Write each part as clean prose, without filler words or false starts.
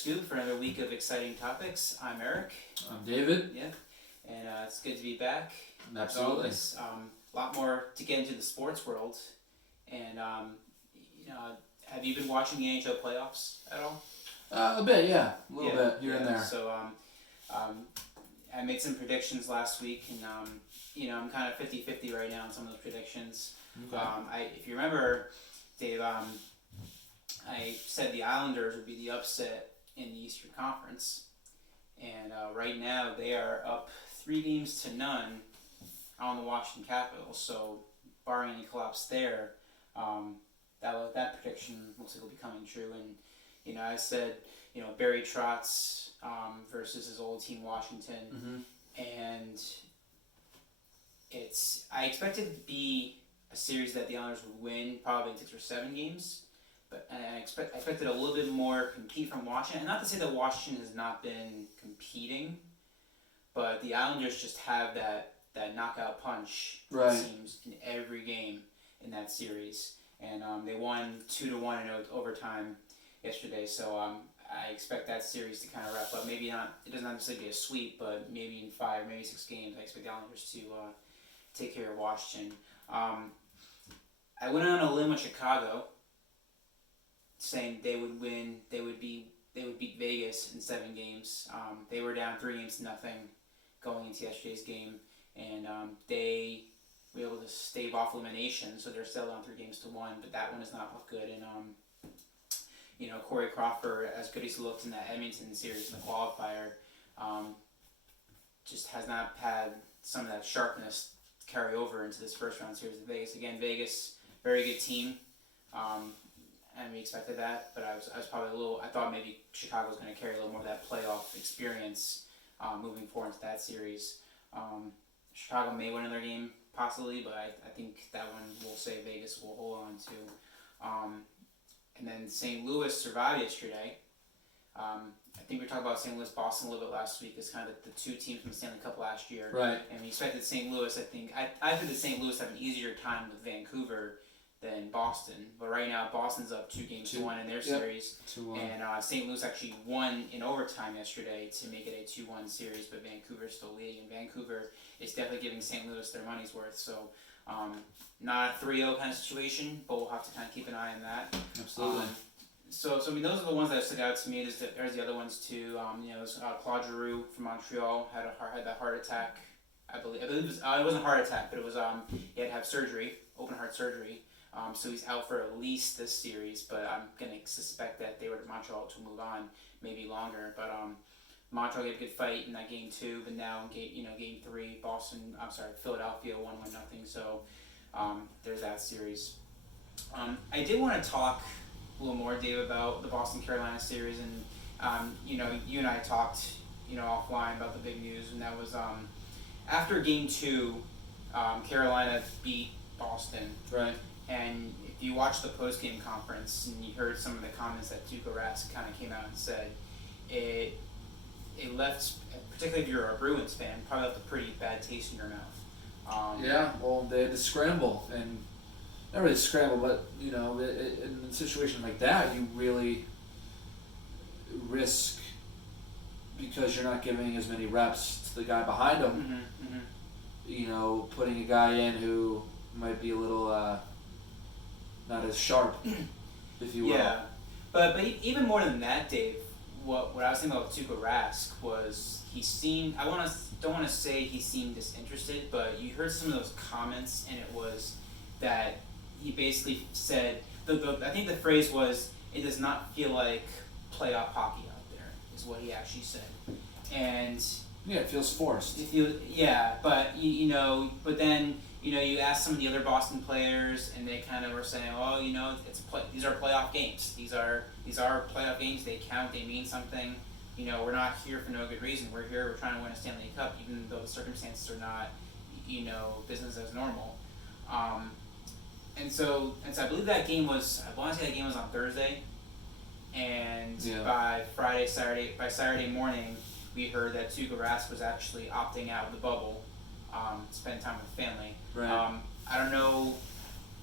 scoop for another week of exciting topics. I'm Eric. I'm David. Yeah, and it's good to be back. Absolutely. A lot more to get into the sports world. And, have you been watching the NHL playoffs at all? A bit, yeah. A little bit here and there. So, I made some predictions last week, and, I'm kind of 50-50 right now on some of those predictions. Okay. If you remember, Dave, I said the Islanders would be the upset in the Eastern Conference, and right now they are up 3-0 on the Washington Capitals. So, barring any collapse there, that prediction looks like it'll be coming true. And I said Barry Trotz versus his old team Washington, and I expected it to be a series that the Islanders would win, probably in 6 or 7 games. But I expected a little bit more compete from Washington. And not to say that Washington has not been competing, but the Islanders just have that knockout punch, right, it seems, in every game in that series. And they won 2-1 in overtime yesterday. So I expect that series to kind of wrap up. Maybe not. It doesn't necessarily be a sweep, but maybe in 5, maybe 6 games, I expect the Islanders to take care of Washington. I went on a limb with Chicago, saying they would win. They would beat Vegas in 7 games. They were down 3-0 going into yesterday's game, and they were able to stave off elimination. So they're still down 3-1, but that one is not looked good. And Corey Crawford, as good as he looked in that Edmonton series in the qualifier, just has not had some of that sharpness carry over into this first round series of Vegas. Again, Vegas, very good team. And we expected that, but I was probably I thought maybe Chicago was going to carry a little more of that playoff experience moving forward into that series. Chicago may win another game, possibly, but I think that one we'll say Vegas will hold on to. And then St. Louis survived yesterday. I think we talked about St. Louis, Boston a little bit last week as kind of the 2 teams from the Stanley Cup last year. Right. And we expected St. Louis, I think that St. Louis have an easier time with Vancouver than Boston, but right now Boston's up 2-1 in their series, 2-1. And St. Louis actually won in overtime yesterday to make it a 2-1 series, but Vancouver's still leading, and Vancouver is definitely giving St. Louis their money's worth. So not a 3-0 kind of situation, but we'll have to kind of keep an eye on that. Absolutely. So those are the ones that stood out to me. There's the other ones too. Claude Giroux from Montreal had that heart attack. I believe it wasn't a heart attack, but it was he had to have surgery, open heart surgery. So he's out for at least this series, but I'm going to suspect that they were Montreal to move on, maybe longer. But Montreal gave a good fight in that game 2, but now in game 3, Philadelphia won 1-0. So there's that series. I did want to talk a little more, Dave, about the Boston-Carolina series, and you and I talked offline about the big news, and that was after game 2, Carolina beat Boston. Right. And if you watched the post-game conference and you heard some of the comments that Tuuka Rask kind of came out and said, it left, particularly if you're a Bruins fan, probably left a pretty bad taste in your mouth. Yeah, well, they had to scramble, and not really scramble, but in a situation like that, you really risk, because you're not giving as many reps to the guy behind him. Putting a guy in who might be a little not as sharp, if you will. Yeah, but even more than that, Dave, what I was thinking about Tuuka Rask was he seemed, don't want to say he seemed disinterested, but you heard some of those comments, and it was that he basically said, I think the phrase was, it does not feel like playoff hockey out there, is what he actually said. And yeah, it feels forced. But then you ask some of the other Boston players, and they kind of were saying, these are playoff games. These are playoff games. They count. They mean something. We're not here for no good reason. We're here. We're trying to win a Stanley Cup, even though the circumstances are not, business as normal. And so I believe that game was. I want to say that game was on Thursday, and by Saturday morning, we heard that Tuuka Rask was actually opting out of the bubble, to spend time with family. Right. I don't know.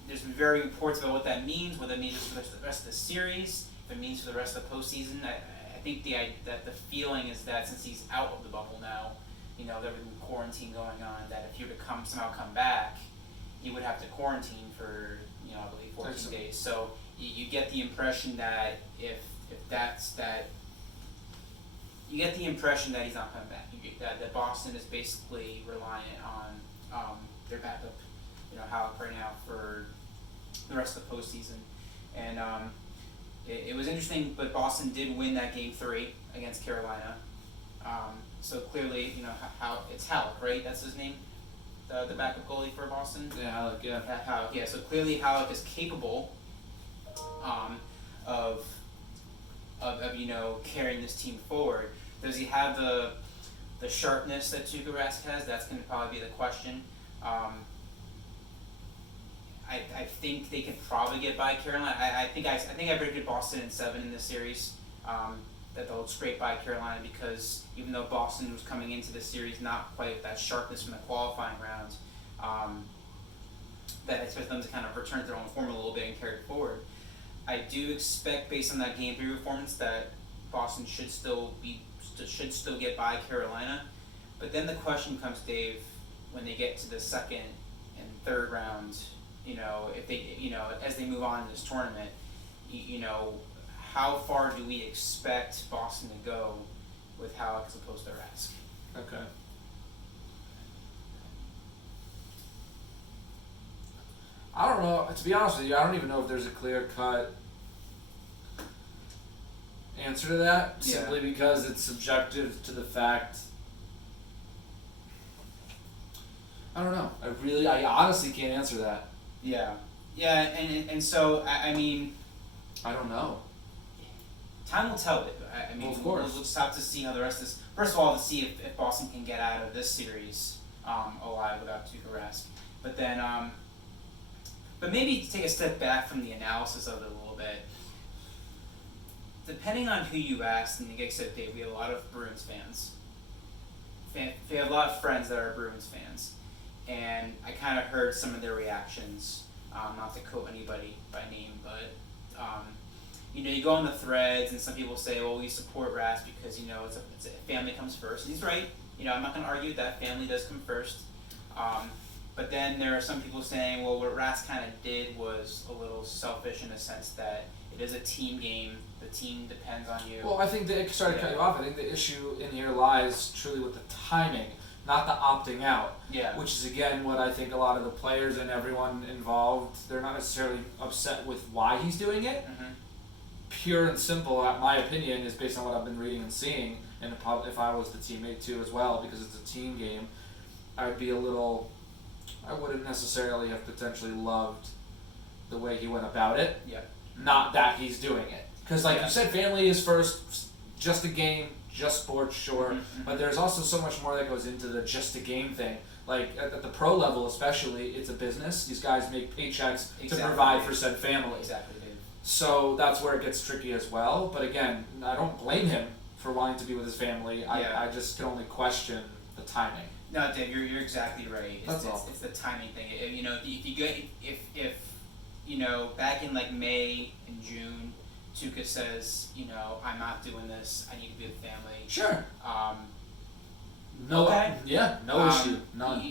There's been varying reports about what that means. What that means for the rest of the series. If it means for the rest of the postseason. I think that the feeling is that since he's out of the bubble now, there would be quarantine going on. That if you were to somehow come back, he would have to quarantine for I believe 14 days. So you get the impression that if that's that, you get the impression that he's not coming back. That Boston is basically reliant on their backup, Halleck right now for the rest of the postseason. And it was interesting, but Boston did win that game 3 against Carolina. So clearly, how it's Halleck, right? That's his name, the backup goalie for Boston. Yeah, Halleck. Yeah. Halleck. Yeah. So clearly, Halleck is capable of carrying this team forward. Does he have the sharpness that Tuuka Rask has? That's going to probably be the question. I think they could probably get by Carolina. I think I predicted Boston in 7 in this series. That they'll scrape by Carolina because even though Boston was coming into this series not quite with that sharpness from the qualifying round, that I expect them to kind of return to their own form a little bit and carry it forward. I do expect, based on that Game 3 performance, that Boston should still get by Carolina. But then the question comes, Dave, when they get to the second and third round, if they, as they move on in this tournament, how far do we expect Boston to go with Halleck as opposed to Rask? Okay. I don't know. To be honest with you, I don't even know if there's a clear-cut answer to that, simply because it's subjective to the fact. I don't know. I honestly can't answer that. Yeah. Yeah, and so, I mean, I don't know. Time will tell it. I mean, well, of course. We'll just have to see how the rest of this. First of all, to see if Boston can get out of this series alive without Tuuka Rask. But then, but maybe to take a step back from the analysis of it a little bit. Depending on who you ask, and like I said, Dave, we have a lot of Bruins fans. We have a lot of friends that are Bruins fans, and I kind of heard some of their reactions. Not to quote anybody by name, but. You go on the threads and some people say, well, we support Rask because, it's a family comes first. And he's right. I'm not going to argue that family does come first. But then there are some people saying, well, what Rask kind of did was a little selfish in the sense that it is a team game. The team depends on you. Well, I think sorry to cut you off. I think the issue in here lies truly with the timing, not the opting out. Yeah. Which is, again, what I think a lot of the players and everyone involved, they're not necessarily upset with why he's doing it. Mm-hmm. Pure and simple, my opinion, is based on what I've been reading and seeing, and if I was the teammate too as well, because it's a team game, I wouldn't necessarily have potentially loved the way he went about it. Yeah. Not that he's doing it. Because you said, family is first, just a game, just sports, sure, mm-hmm. but there's also so much more that goes into the just a game thing. Like, at the pro level especially, it's a business. These guys make paychecks to provide for said family. Exactly, Dave. So that's where it gets tricky as well. But again, I don't blame him for wanting to be with his family. I just can only question the timing. No, Dave, you're exactly right. It's the timing thing. If back in like May and June, Tuuka says, I'm not doing this. I need to be with family. Sure. Okay. Yeah. No issue. None.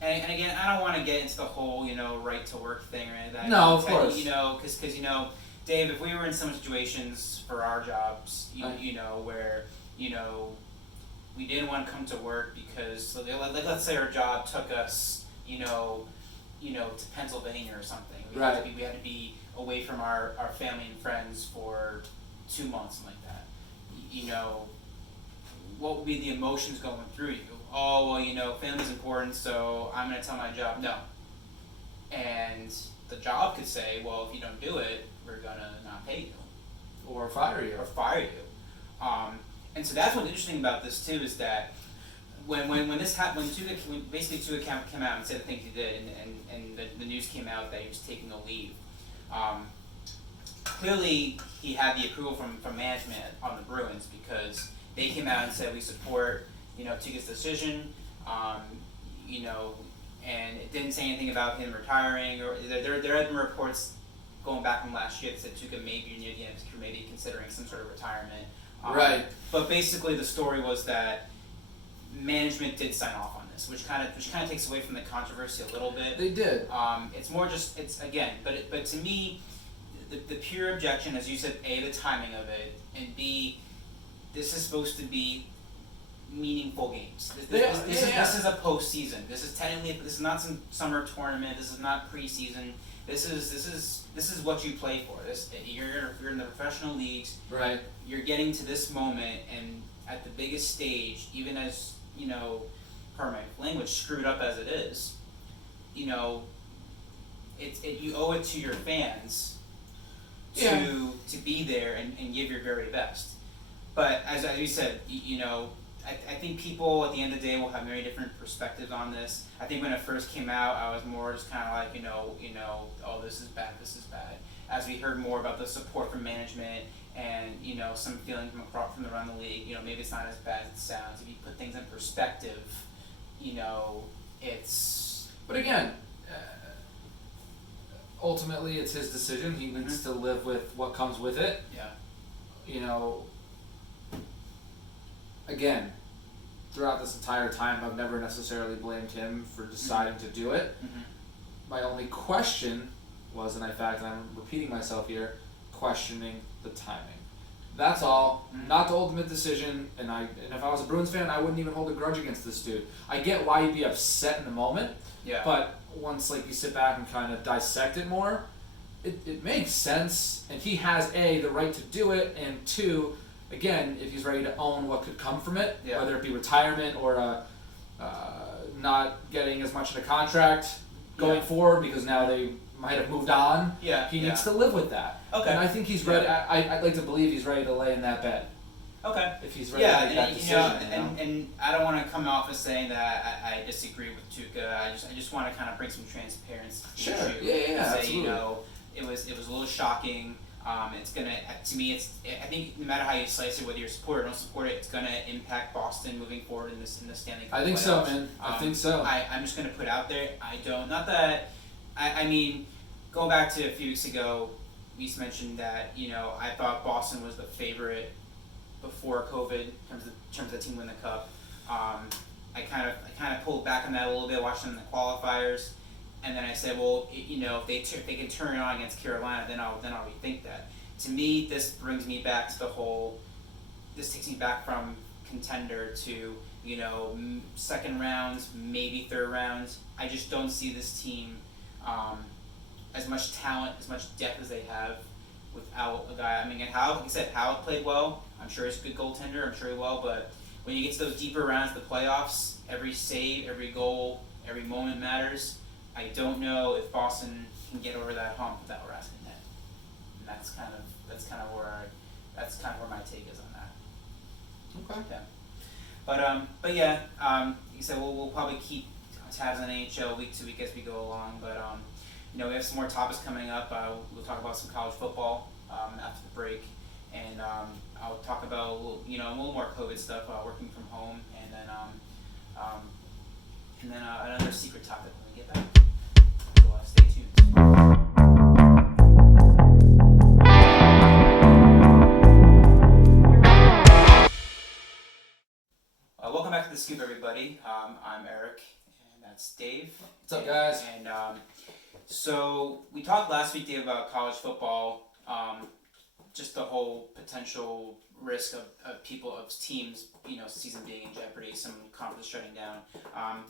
And again, I don't want to get into the whole, right to work thing or anything. No, of course. Because Dave, if we were in some situations for our jobs, where, we didn't want to come to work because, let's say our job took us, to Pennsylvania or something. We had to be away from our family and friends for 2 months, something like that. What would be the emotions going through you? Oh, well, family's important, so I'm going to tell my job no. And the job could say, well, if you don't do it, we're going to not pay you. Or fire you. And so that's what's interesting about this, too, is that when this happened, when basically Tuuka came out and said the things he did, and the news came out that he was taking a leave, clearly he had the approval from management on the Bruins because they came out and said we support Tuuka's decision, and it didn't say anything about him retiring, or there had been reports going back from last year, they said Tuuka maybe near the end of his career, maybe considering some sort of retirement. Right. But basically, the story was that management did sign off on this, which kind of takes away from the controversy a little bit. They did. It's more just but to me, the pure objection, as you said, A, the timing of it, and B, this is supposed to be meaningful games. This is a postseason. This is not some summer tournament. This is not preseason. This is what you play for. You're in the professional leagues. Right. You're getting to this moment, and at the biggest stage, even as pardon my language, screwed up as it is, you owe it to your fans to be there and give your very best. But as you said, I think people at the end of the day will have very different perspectives on this. I think when it first came out, I was more just kind of like, oh, this is bad. As we heard more about the support from management and, some feeling from around the league, maybe it's not as bad as it sounds. If you put things in perspective, it's... But again, ultimately it's his decision. He needs to live with what comes with it. Yeah. Again, throughout this entire time, I've never necessarily blamed him for deciding to do it. Mm-hmm. My only question was, and in fact, and I'm repeating myself here, questioning the timing. That's all. Mm-hmm. Not the ultimate decision. And if I was a Bruins fan, I wouldn't even hold a grudge against this dude. I get why you'd be upset in the moment. Yeah. But once you sit back and kind of dissect it more, it makes sense. And he has the right to do it, and two, again, if he's ready to own what could come from it, whether it be retirement or not getting as much in a contract going forward because now they might have moved on. He needs to live with that. Okay. And I think he's ready. I'd like to believe he's ready to lay in that bed. Okay. If he's ready to make that decision. And I don't want to come off as saying that I disagree with Tuuka. I just want to kind of bring some transparency to the issue. Yeah, say, absolutely. It was a little shocking. It's gonna, to me, I think no matter how you slice it, whether you support it or don't support it, it's gonna impact Boston moving forward in the Stanley Cup. I think playoffs. so, man. I think so. I'm just gonna put out there. I mean, going back to a few weeks ago, we mentioned that I thought Boston was the favorite before COVID in terms of the team winning the cup. I kind of pulled back on that a little bit, watching them in the qualifiers. And then I said, well, if they can turn it on against Carolina, then I'll rethink that. To me, this brings me back to the whole. This takes me back from contender to second rounds, maybe third rounds. I just don't see this team as much talent, as much depth as they have without a guy. I mean, and like I said, Howe played well. I'm sure he's a good goaltender. I'm sure he will. But when you get to those deeper rounds, the playoffs, every save, every goal, every moment matters. I don't know if Boston can get over that hump without Rask in net, and that's kind of where my take is on that. Okay. Yeah. But yeah, like you said, we'll probably keep tabs on NHL week to week as we go along. But we have some more topics coming up. We'll talk about some college football after the break, and I'll talk about a little more COVID stuff, working from home, and then another secret topic when we get back. So stay tuned. Welcome back to The Scoop, everybody. I'm Eric, and that's Dave. What's up, guys? And so we talked last week, Dave, about college football, just the whole potential risk of teams, season being in jeopardy, some conferences shutting down.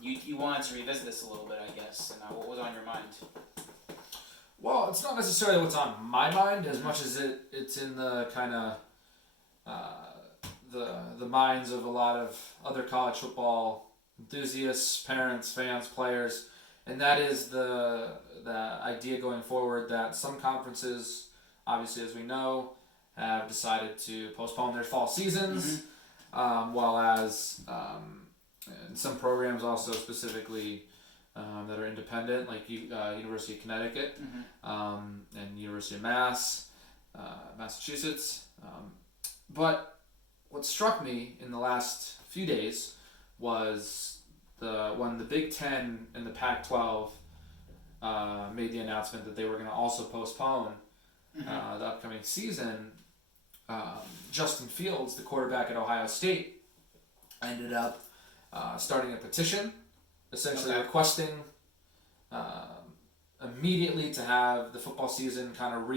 You wanted to revisit this a little bit, I guess, and what was on your mind? Well, it's not necessarily what's on my mind as much as it's in the kind of the minds of a lot of other college football enthusiasts, parents, fans, players, and that is the idea going forward that some conferences, obviously as we know, have decided to postpone their fall seasons, while as some programs also specifically that are independent, like University of Connecticut and University of Massachusetts. But what struck me in the last few days was when the Big Ten and the Pac-12 made the announcement that they were going to also postpone Mm-hmm. the upcoming season, Justin Fields, the quarterback at Ohio State, ended up starting a petition, essentially requesting immediately to have the football season kind of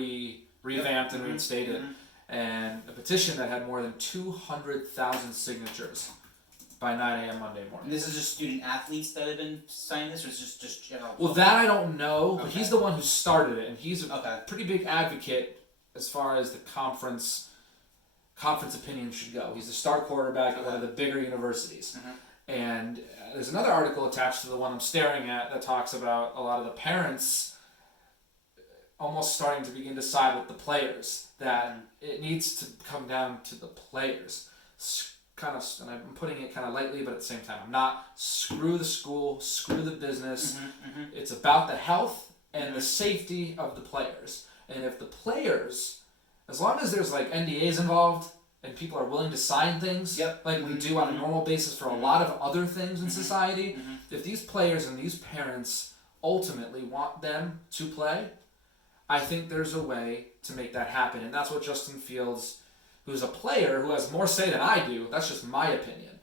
revamped and reinstated, and a petition that had more than 200,000 signatures by 9 a.m. Monday morning. And this is just student athletes that have been signing this, or is this just general? Well, that I don't know, but he's the one who started it, and he's a Okay. pretty big advocate as far as the conference opinion should go. He's the star quarterback at one of the bigger universities. And there's another article attached to the one I'm staring at that talks about a lot of the parents almost starting to begin to side with the players, that it needs to come down to the players. Kind of, and I'm putting it kind of lightly, but at the same time, I'm not. Screw the school, screw the business. It's about the health and the safety of the players. And if the players, as long as there's like NDAs involved and people are willing to sign things, like we do on a normal basis for a lot of other things in society, if these players and these parents ultimately want them to play, I think there's a way to make that happen. And that's what Justin Fields, who's a player who has more say than I do, that's just my opinion.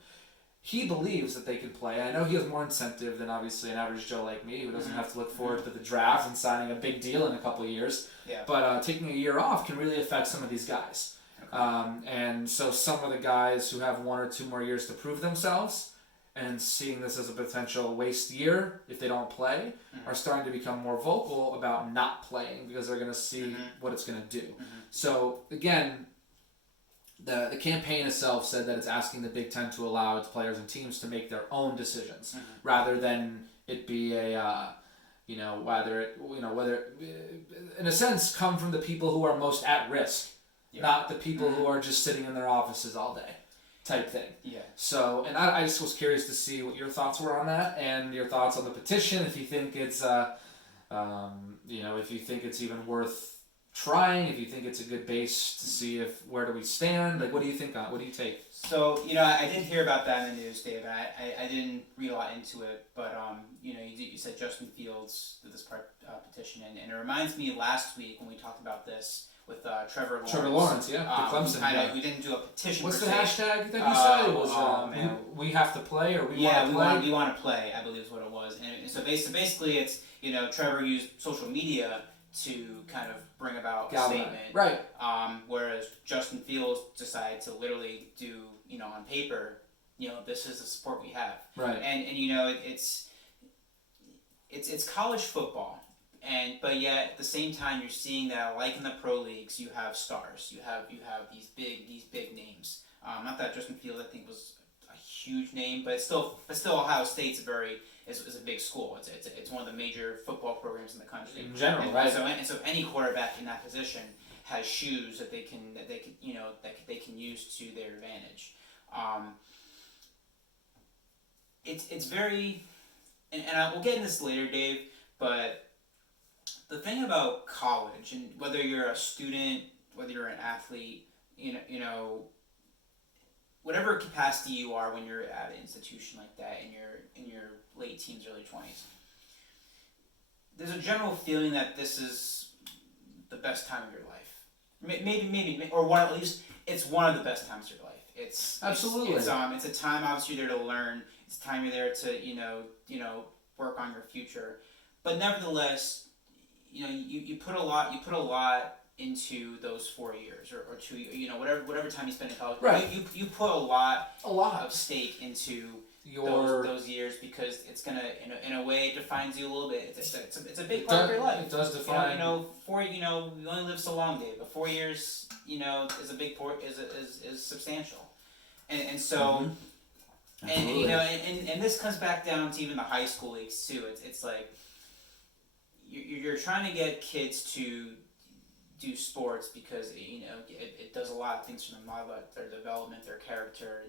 He believes that they can play. I know he has more incentive than obviously an average Joe like me, who doesn't have to look forward to the draft and signing a big deal in a couple of years. But taking a year off can really affect some of these guys. And so some of the guys who have 1 or 2 more years to prove themselves and seeing this as a potential waste year if they don't play are starting to become more vocal about not playing because they're going to see what it's going to do. So again, the campaign itself said that it's asking the Big Ten to allow its players and teams to make their own decisions rather than it be a whether in a sense come from the people who are most at risk, not the people who are just sitting in their offices all day type thing. So, and I just was curious to see what your thoughts were on that and your thoughts on the petition, if you think it's if you think it's even worth trying, if you think it's a good base to see where do we stand, like what do you think on it? What do you take? So, I did hear about that in the news, Dave. I didn't read a lot into it, but you said Justin Fields did this petition, and it reminds me last week when we talked about this with Trevor Lawrence. Trevor Lawrence, the Clemson. We didn't do a petition. What's per the se. hashtag that you said? It was we have to play, or we want to play. We want to play, I believe is what it was. And so basically, it's Trevor used social media to kind of bring about a statement, right? Whereas Justin Fields decided to literally do, on paper, this is the support we have, right? And it's college football, but yet at the same time you're seeing that, like in the pro leagues, you have stars, you have these big names. Not that Justin Fields I think was a huge name, but still Ohio State's is a big school. It's one of the major football programs in the country in general, and right? So any quarterback in that position has shoes that they can use to their advantage. It's very, and we'll get into this later, Dave. But the thing about college, and whether you're a student, whether you're an athlete, whatever capacity you are when you're at an institution like that in your late teens, early 20s, there's a general feeling that this is the best time of your life. Maybe, or at least it's one of the best times of your life. It's absolutely. It's a time obviously you're there to learn. It's a time you're there to work on your future. But nevertheless, you put a lot into those 4 years or 2, whatever time you spend in college. Right. You put a lot of stake into your those years, because it's gonna in a way it defines you a little bit. It's a big part of your life. It does define. We only live so long, Dave. But 4 years, is a big is substantial, and so. And this comes back down to even the high school leagues too. It's like you're trying to get kids to do sports because it does a lot of things for them, about their development, their character.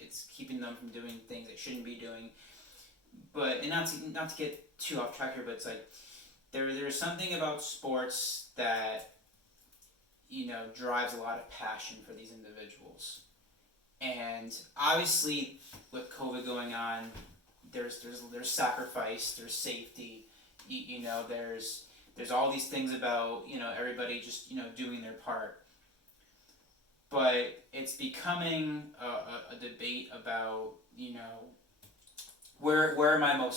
It's keeping them from doing things they shouldn't be doing. But and not to get too off track here, but it's like there's something about sports that drives a lot of passion for these individuals. And obviously, with COVID going on, there's sacrifice, there's safety, there's all these things about everybody just doing their part, but it's becoming a debate about where am I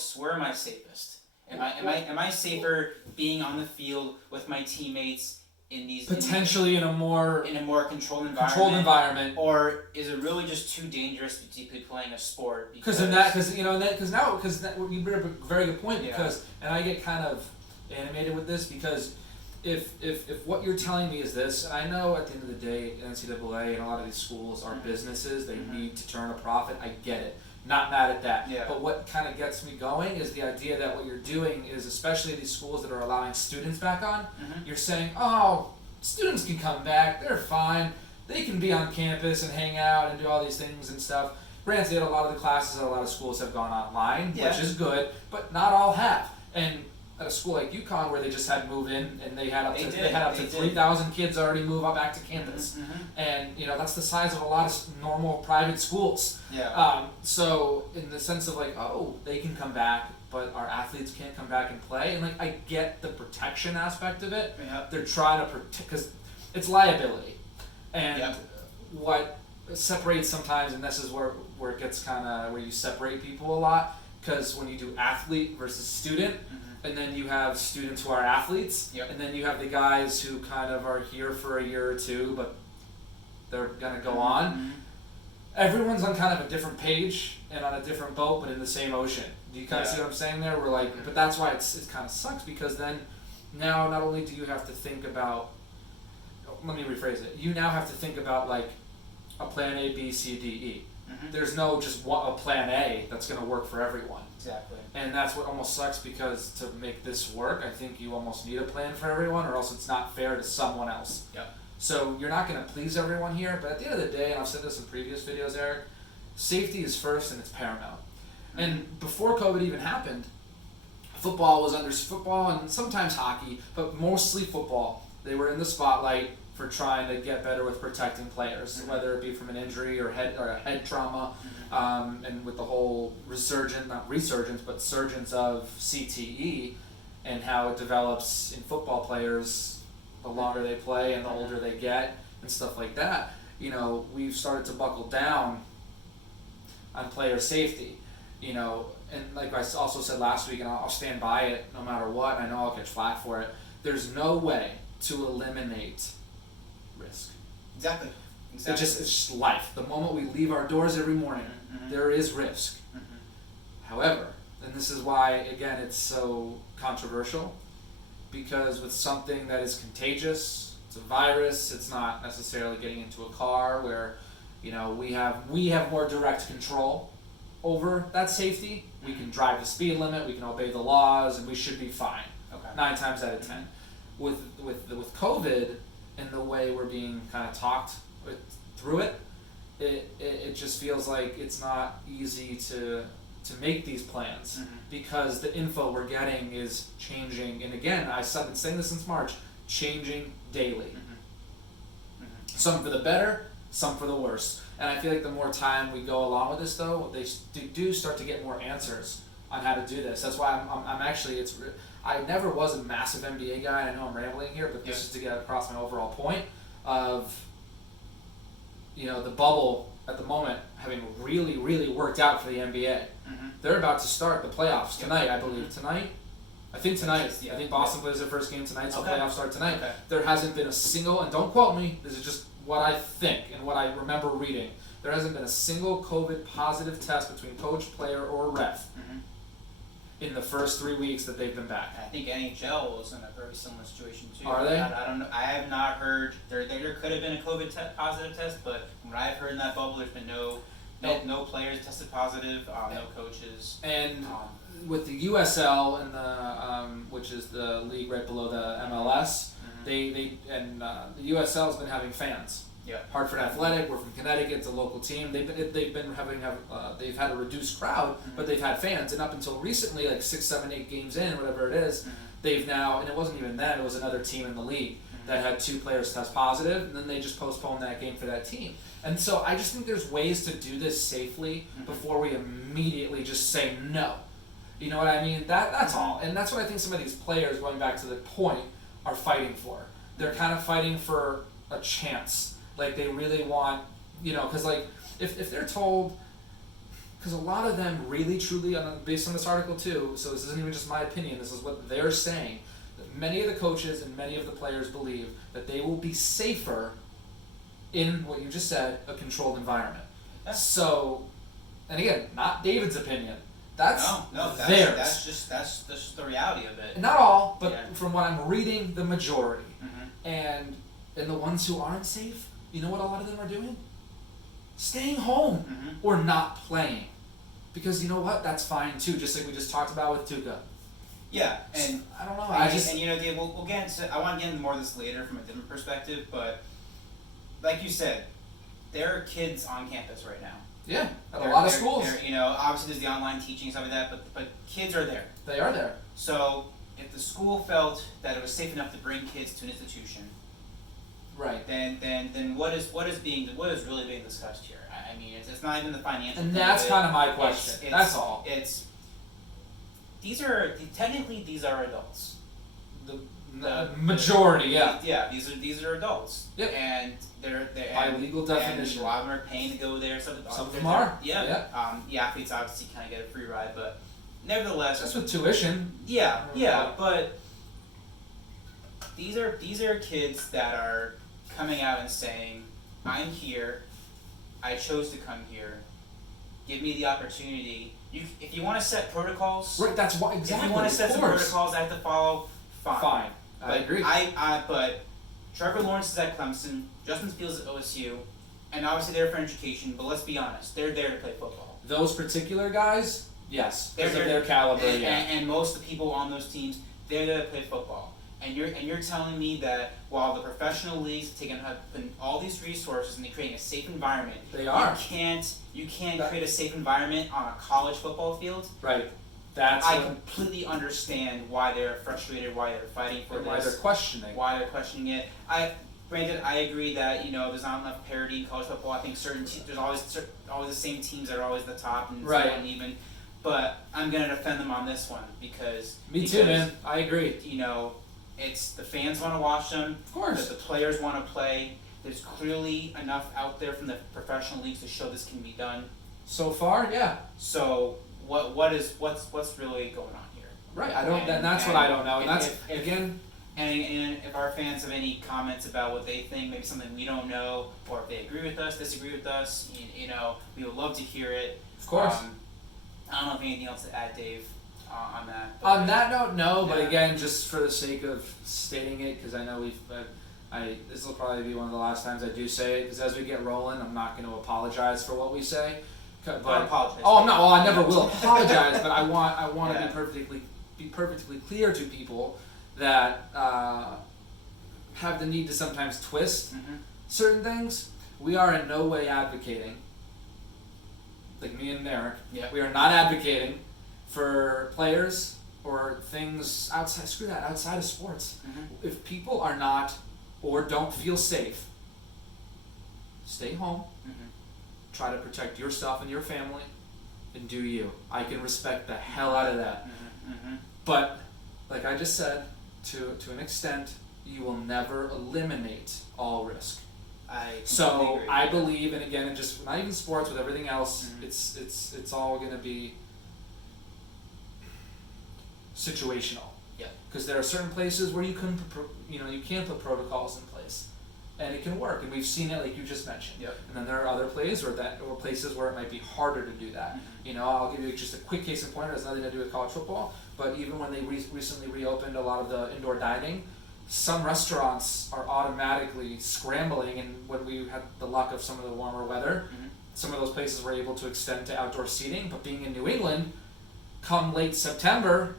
safest? Am I safer being on the field with my teammates in these potentially in a more controlled environment, or is it really just too dangerous to be playing a sport? Because you bring up a very good point, because and I get kind of animated with this, because if what you're telling me is this, and I know at the end of the day NCAA and a lot of these schools are businesses, they need to turn a profit, I get it. Not mad at that. Yeah. But what kind of gets me going is the idea that what you're doing is, especially these schools that are allowing students back on, you're saying, oh, students can come back, they're fine, they can be on campus and hang out and do all these things and stuff. Granted, a lot of the classes at a lot of schools have gone online, which is good, but not all have. And at a school like UConn, where they just had move in and they had up to 3,000 kids already move up back to campus, and that's the size of a lot of normal private schools. So in the sense of like, oh, they can come back, but our athletes can't come back and play, and like I get the protection aspect of it. They're trying to protect, because it's liability, and what separates sometimes, and this is where it gets kind of where you separate people a lot, because when you do athlete versus student. And then you have students who are athletes, and then you have the guys who kind of are here for a year or two, but they're going to go on. Everyone's on kind of a different page and on a different boat, but in the same ocean. Do you kind of see what I'm saying there? We're like, but that's why it kind of sucks, because then now not only do you have to think about, let me rephrase it, you now have to think about like a plan A, B, C, D, E. There's no just a plan A that's going to work for everyone. Exactly. And that's what almost sucks, because to make this work, I think you almost need a plan for everyone, or else it's not fair to someone else. So you're not going to please everyone here, but at the end of the day, and I've said this in previous videos, Eric, safety is first and it's paramount. And before COVID even happened, football and sometimes hockey, but mostly football, they were in the spotlight for trying to get better with protecting players, whether it be from an injury or a head trauma, and with the whole surgence of CTE and how it develops in football players the longer they play and the older they get and stuff like that. We've started to buckle down on player safety, and like I also said last week, and I'll stand by it no matter what, and I know I'll catch flack for it, there's no way to eliminate risk. Exactly. It's just life. The moment we leave our doors every morning, there is risk. However, and this is why, again, it's so controversial, because with something that is contagious, it's a virus, it's not necessarily getting into a car where, we have more direct control over that safety. We can drive the speed limit, we can obey the laws, and we should be fine. 9 times out of 10. With COVID, and the way we're being kind of talked through it just feels like it's not easy to make these plans, because the info we're getting is changing, and again, I've been saying this since March, changing daily. Some for the better, some for the worse, and I feel like the more time we go along with this, though, they do start to get more answers on how to do this. That's why I'm actually, I never was a massive NBA guy, and I know I'm rambling here, but this is to get across my overall point of, the bubble at the moment having really, really worked out for the NBA. They're about to start the playoffs tonight, I believe. Tonight? I think tonight. I think Boston plays their first game tonight, so playoffs start tonight. There hasn't been a single, and don't quote me, this is just what I think and what I remember reading, there hasn't been a single COVID positive test between coach, player, or ref in the first 3 weeks that they've been back. I think NHL was in a very similar situation too. Are they? I don't know. I have not heard. There could have been a COVID positive test, but from what I've heard in that bubble, there's been no players tested positive, no coaches. And with the USL and the which is the league right below the MLS, the USL has been having fans. Hartford Athletic, we're from Connecticut, it's a local team. They've had a reduced crowd, but they've had fans, and up until recently, like 6, 7, 8 games in, whatever it is, they've now, and it wasn't even then, it was another team in the league that had 2 players test positive, and then they just postponed that game for that team. And so I just think there's ways to do this safely before we immediately just say no. You know what I mean? That's all. And that's what I think some of these players, going back to the point, are fighting for. They're kind of fighting for a chance. Like, they really want, because, like, if they're told, because a lot of them really, truly, based on this article too, so this isn't even just my opinion, this is what they're saying, that many of the coaches and many of the players believe that they will be safer in what you just said, a controlled environment. So, and again, not David's opinion. That's theirs. That's just the reality of it. Not all, but from what I'm reading, the majority. And the ones who aren't safe, you know what a lot of them are doing? Staying home or not playing. Because you know what? That's fine too, just like we just talked about with Tuuka. Yeah, and I don't know. Dave, we'll get into. I want to get into more of this later from a different perspective, but like you said, there are kids on campus right now. Yeah, at a lot of schools. Obviously there's the online teaching and stuff like that, but kids are there. They are there. So if the school felt that it was safe enough to bring kids to an institution, right? Then what is really being discussed here? I mean, it's not even the financial. And that's kind of my question. That's all. These are adults. The majority, yeah. These are adults. Yep. And they're by legal definition. And a lot of them are paying to go there. Some of them are. Yeah. The athletes obviously kind of get a free ride, but nevertheless. That's with tuition. Yeah. But these are kids that are coming out and saying, "I'm here. I chose to come here. Give me the opportunity." If you want to set protocols, right? That's why exactly. If you want to set some protocols I have to follow, fine. I agree. But Trevor Lawrence is at Clemson, Justin Fields at OSU, and obviously they're for education. But let's be honest, they're there to play football. Those particular guys, yes, because of their caliber, and most of the people on those teams, they're there to play football. And you're telling me that while the professional leagues have put all these resources and they're creating a safe environment, they are. You can't create a safe environment on a college football field. Right. I completely understand why they're frustrated, why they're fighting for this, why they're questioning it. Granted, I agree that there's not enough parity in college football. I think there's always the same teams that are always the top and it's uneven. But I'm gonna defend them on this one because too, man. I agree. It's the fans want to watch them. Of course. The players want to play. There's clearly enough out there from the professional leagues to show this can be done. So far, yeah. So what's really going on here? Right. That's what I don't know. And that's again. And if our fans have any comments about what they think, maybe something we don't know, or if they agree with us, disagree with us, we would love to hear it. Of course. I don't know if anything else to add, Dave. On that. On that note, no. But again, just for the sake of stating it, because I know this will probably be one of the last times I do say it. Because as we get rolling, I'm not going to apologize for what we say. But apologize. Oh, I'm not. Well, I never will apologize. But I want to be perfectly clear to people that have the need to sometimes twist certain things. We are in no way advocating, like me and Derek. Yeah. We are not advocating for players or things outside of sports. If people are not or don't feel safe, stay home, try to protect yourself and your family, and do you. I can respect the hell out of that. But like I just said, to an extent, you will never eliminate all risk. I believe, and again, just not even sports, with everything else, it's all going to be situational. Yeah. Because there are certain places where you can put protocols in place, and it can work, and we've seen it, like you just mentioned. Yep. And then there are other places where it might be harder to do that. I'll give you just a quick case in point. It has nothing to do with college football, but even when they recently reopened a lot of the indoor dining, some restaurants are automatically scrambling, and when we had the luck of some of the warmer weather, some of those places were able to extend to outdoor seating. But being in New England, come late September,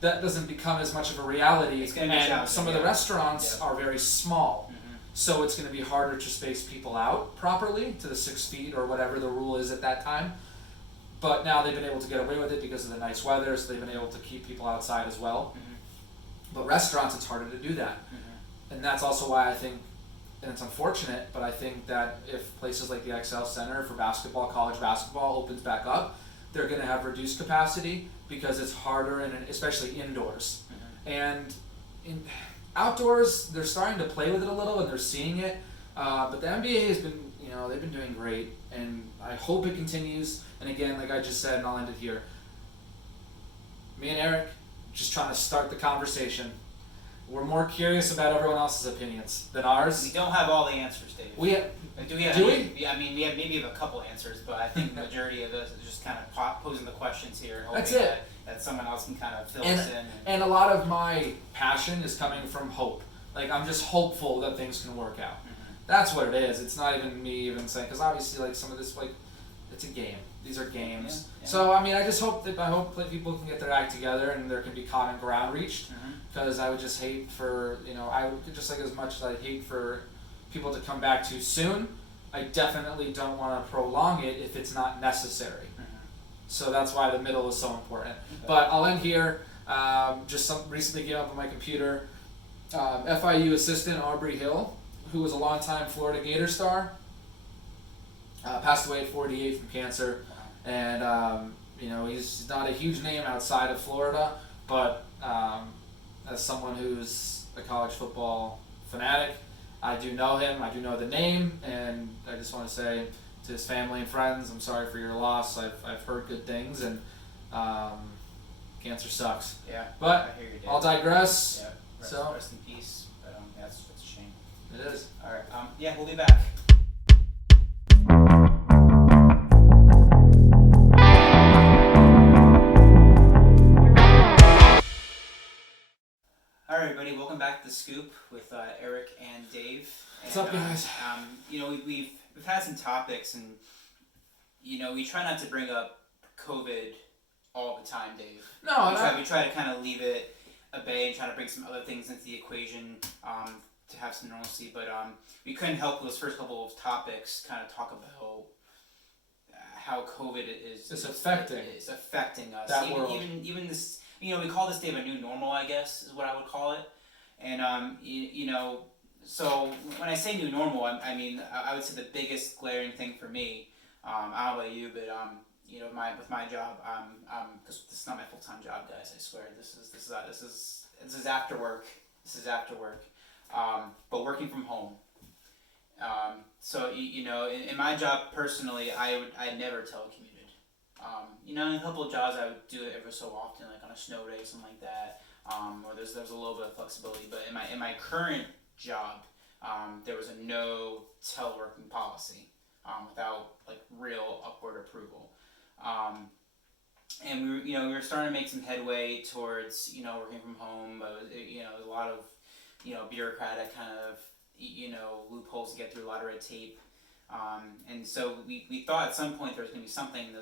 that doesn't become as much of a reality, and some of the restaurants are very small, so it's going to be harder to space people out properly to the 6 feet or whatever the rule is at that time. But now they've been able to get away with it because of the nice weather, so they've been able to keep people outside as well. But restaurants, it's harder to do that. and that's also why I think, and it's unfortunate, but I think that if places like the XL Center for basketball, college basketball, opens back up, they're going to have reduced capacity because it's harder, and especially indoors. And in outdoors, they're starting to play with it a little, and they're seeing it. But the NBA has been, they've been doing great, and I hope it continues. And again, like I just said, and I'll end it here. Me and Eric, just trying to start the conversation. We're more curious about everyone else's opinions than ours. We don't have all the answers, Dave. Do we? I mean, we maybe have a couple answers, but I think the majority of us is just kind of posing the questions here, and hoping that someone else can kind of fill us in. And a lot of my passion is coming from hope. Like, I'm just hopeful that things can work out. That's what it is. It's not even me even saying, because obviously, like, some of this, like, it's a game. These are games. Yeah. So, I mean, I hope that people can get their act together and there can be common ground reached. Because I would just hate for, I would just, like, as much as I hate for people to come back too soon, I definitely don't want to prolong it if it's not necessary. So that's why the middle is so important. Okay. But I'll end here. Recently came up on my computer. FIU assistant Aubrey Hill, who was a longtime Florida Gator star, passed away at 48 from cancer. And, he's not a huge name outside of Florida, but as someone who's a college football fanatic, I do know him, I do know the name, and I just want to say to his family and friends, I'm sorry for your loss. I've heard good things, and cancer sucks. Yeah. But I hear you, I'll digress. Yeah. Rest in peace. But that's a shame. It is. All right. We'll be back. All right, everybody. Welcome back to The Scoop with Eric and Dave. What's up, guys? We've had some topics, and we try not to bring up COVID all the time, Dave. No, we try to kind of leave it at bay and try to bring some other things into the equation to have some normalcy. But we couldn't help those first couple of topics kind of talk about how COVID is affecting us. That world. Even this. We call this, Dave, a new normal, I guess, is what I would call it. And, so when I say new normal, I mean, I would say the biggest glaring thing for me, I don't know about you, but, with my job, because this is not my full-time job, guys, I swear. This is after work. But working from home. So, in my job personally, I never telecommuted. In a couple of jobs I would do it every so often, like on a snow day, something like that, or there's a little bit of flexibility. But in my current job, there was a no teleworking policy without like real upward approval, and we were starting to make some headway towards working from home, but there was a lot of bureaucratic kind of loopholes to get through, a lot of red tape. And so we thought at some point there was going to be something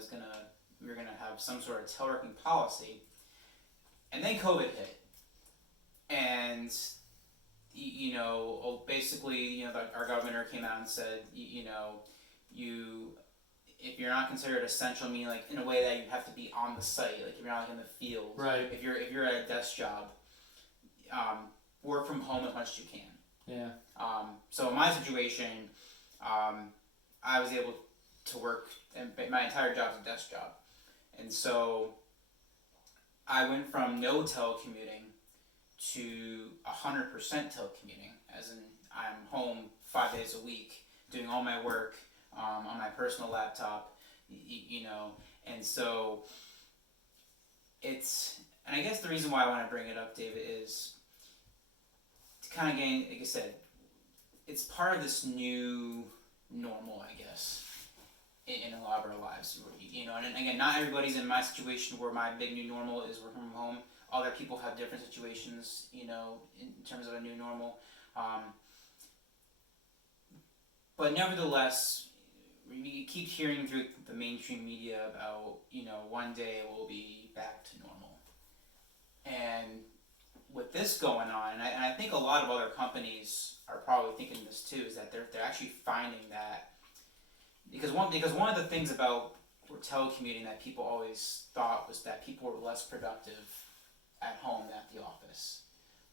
we were going to have some sort of teleworking policy. And then COVID hit. And, basically, our governor came out and said, if you're not considered essential, meaning like in a way that you have to be on the site, like if you're not like in the field. Right. If you're at a desk job, work from home as much as you can. Yeah. So in my situation, I was able to work, and my entire job is a desk job. And so I went from no telecommuting to 100% telecommuting, as in I'm home 5 days a week doing all my work on my personal laptop, and so and I guess the reason why I want to bring it up, David, is to kind of gain, like I said, it's part of this new normal, I guess, in a lot of our lives. And again, not everybody's in my situation where my big new normal is working from home. Other people have different situations, in terms of a new normal. But nevertheless, we keep hearing through the mainstream media about, one day we'll be back to normal. And with this going on, and I think a lot of other companies are probably thinking this too, is that they're actually finding that because one of the things about telecommuting that people always thought was that people were less productive at home than at the office.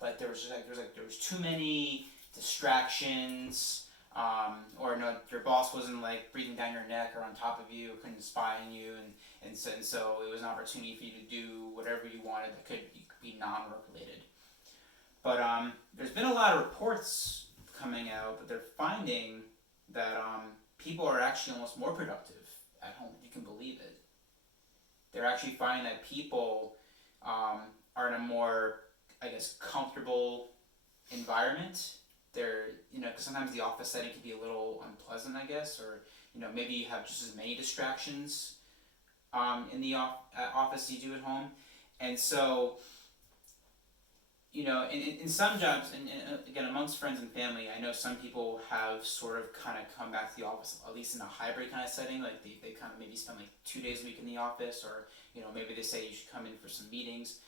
Like there was too many distractions, or no, your boss wasn't like breathing down your neck or on top of you, couldn't spy on you, and so it was an opportunity for you to do whatever you wanted that could be non-work related. But there's been a lot of reports coming out that they're finding that people are actually almost more productive at home, if you can believe it. They're actually finding that people are in a more, I guess, comfortable environment. They're, because sometimes the office setting can be a little unpleasant, I guess, or, maybe you have just as many distractions in the office as you do at home. And so, in some jobs, and again, amongst friends and family, I know some people have sort of kind of come back to the office, at least in a hybrid kind of setting, like they kind of maybe spend like 2 days a week in the office, or, maybe they say you should come in for some meetings.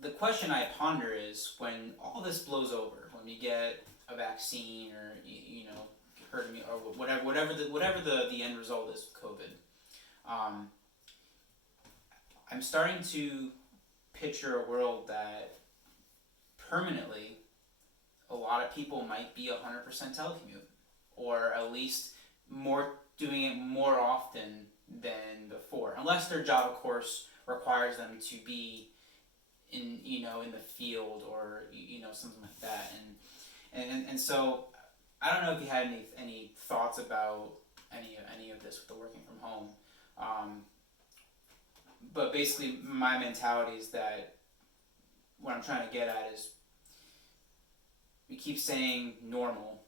The question I ponder is, when all this blows over, when we get a vaccine, or herd immunity, or whatever the end result is of COVID, I'm starting to picture a world that permanently a lot of people might be 100% telecommute, or at least doing it more often than before, unless their job, of course, requires them to be in the field, or something like that. And so I don't know if you had any thoughts about any of this with the working from home. But basically, my mentality is that what I'm trying to get at is, we keep saying normal,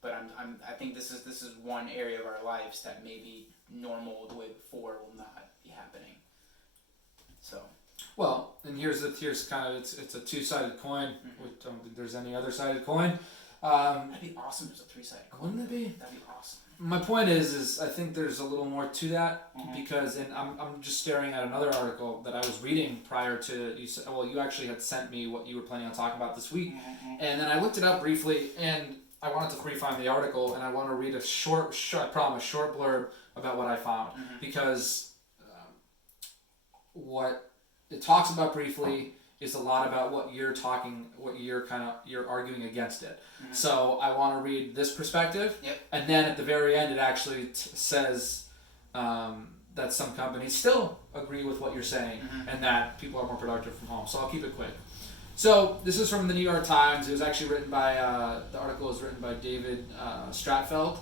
but I think this is one area of our lives that maybe normal the way before will not be happening. So. Well, and here's kind of it's a two-sided coin. Mm-hmm. We don't think there's any other sided coin. That'd be awesome. There's a three-sided coin. Wouldn't it be? That'd be awesome. My point is I think there's a little more to that, Mm-hmm. because, and I'm just staring at another article that I was reading prior to you. Well, you actually had sent me what you were planning on talking about this week, Mm-hmm. and then I looked it up briefly, and I wanted to re-find the article, and I want to read a short blurb about what I found, Mm-hmm. because what it talks about briefly is a lot about what you're arguing against it. Mm-hmm. So I want to read this perspective, Yep. and then at the very end it actually says that some companies still agree with what you're saying, Mm-hmm. and that people are more productive from home. So I'll keep it quick. So this is from the New York Times. It was actually written by, the article was written by David Stratfeld.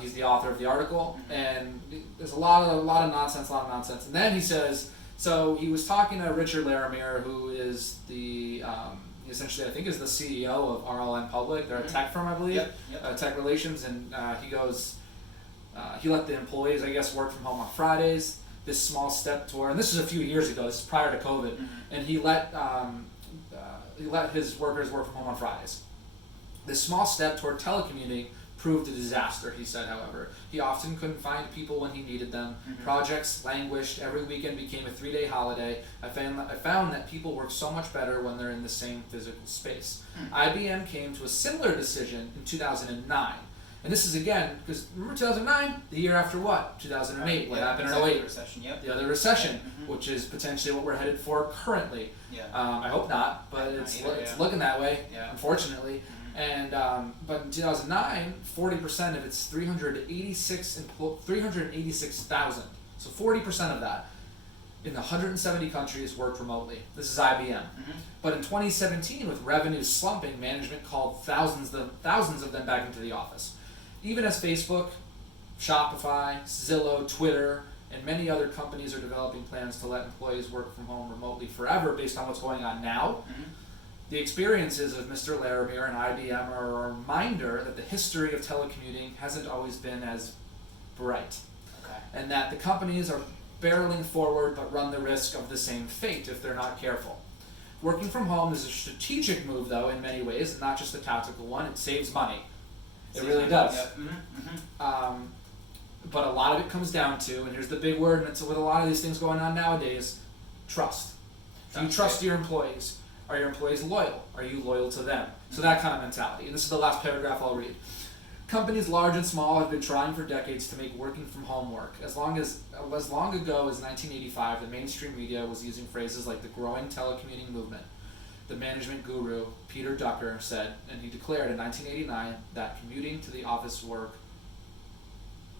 He's the author of the article, Mm-hmm. and there's a lot of nonsense. And then he says, so he was talking to Richard Laramere, who is the essentially, I think, is the CEO of RLN Public. They're a tech firm, I believe, Yep. Tech Relations, and he goes, he let the employees, I guess, work from home on Fridays. This small step toward, and this is a few years ago. This is prior to COVID, Mm-hmm. and he let his workers work from home on Fridays. This small step toward telecommuting proved a disaster, he said, however. He often couldn't find people when he needed them. Mm-hmm. Projects languished. Every weekend became a 3-day holiday. I found that people work so much better when they're in the same physical space. IBM came to a similar decision in 2009. And this is, again, because remember 2009? The year after what? 2008. What happened in 08? Recession, yep. The other recession, Mm-hmm. which is potentially what we're headed for currently. Yeah. I hope not, but it's looking that way, Yeah. unfortunately. Mm-hmm. And but in 2009, 40% of its 386,000, so 40% of that, in 170 countries worked remotely. This is IBM. Mm-hmm. But in 2017, with revenues slumping, management called thousands of them back into the office. Even as Facebook, Shopify, Zillow, Twitter, and many other companies are developing plans to let employees work from home remotely forever based on what's going on now. Mm-hmm. The experiences of Mr. Laramere and IBM are a reminder that the history of telecommuting hasn't always been as bright, Okay. and that the companies are barreling forward but run the risk of the same fate if they're not careful. Working from home is a strategic move, though, in many ways, and not just a tactical one. It saves money. It really does. Yep. Mm-hmm. Mm-hmm. But a lot of it comes down to, and here's the big word, and it's with a lot of these things going on nowadays, trust. Do you trust your employees? Are your employees loyal? Are you loyal to them? So that kind of mentality. And this is the last paragraph I'll read. Companies large and small have been trying for decades to make working from home work. As long ago as 1985, the mainstream media was using phrases like the growing telecommuting movement. The management guru, Peter Drucker, said, and he declared in 1989 that commuting to the office work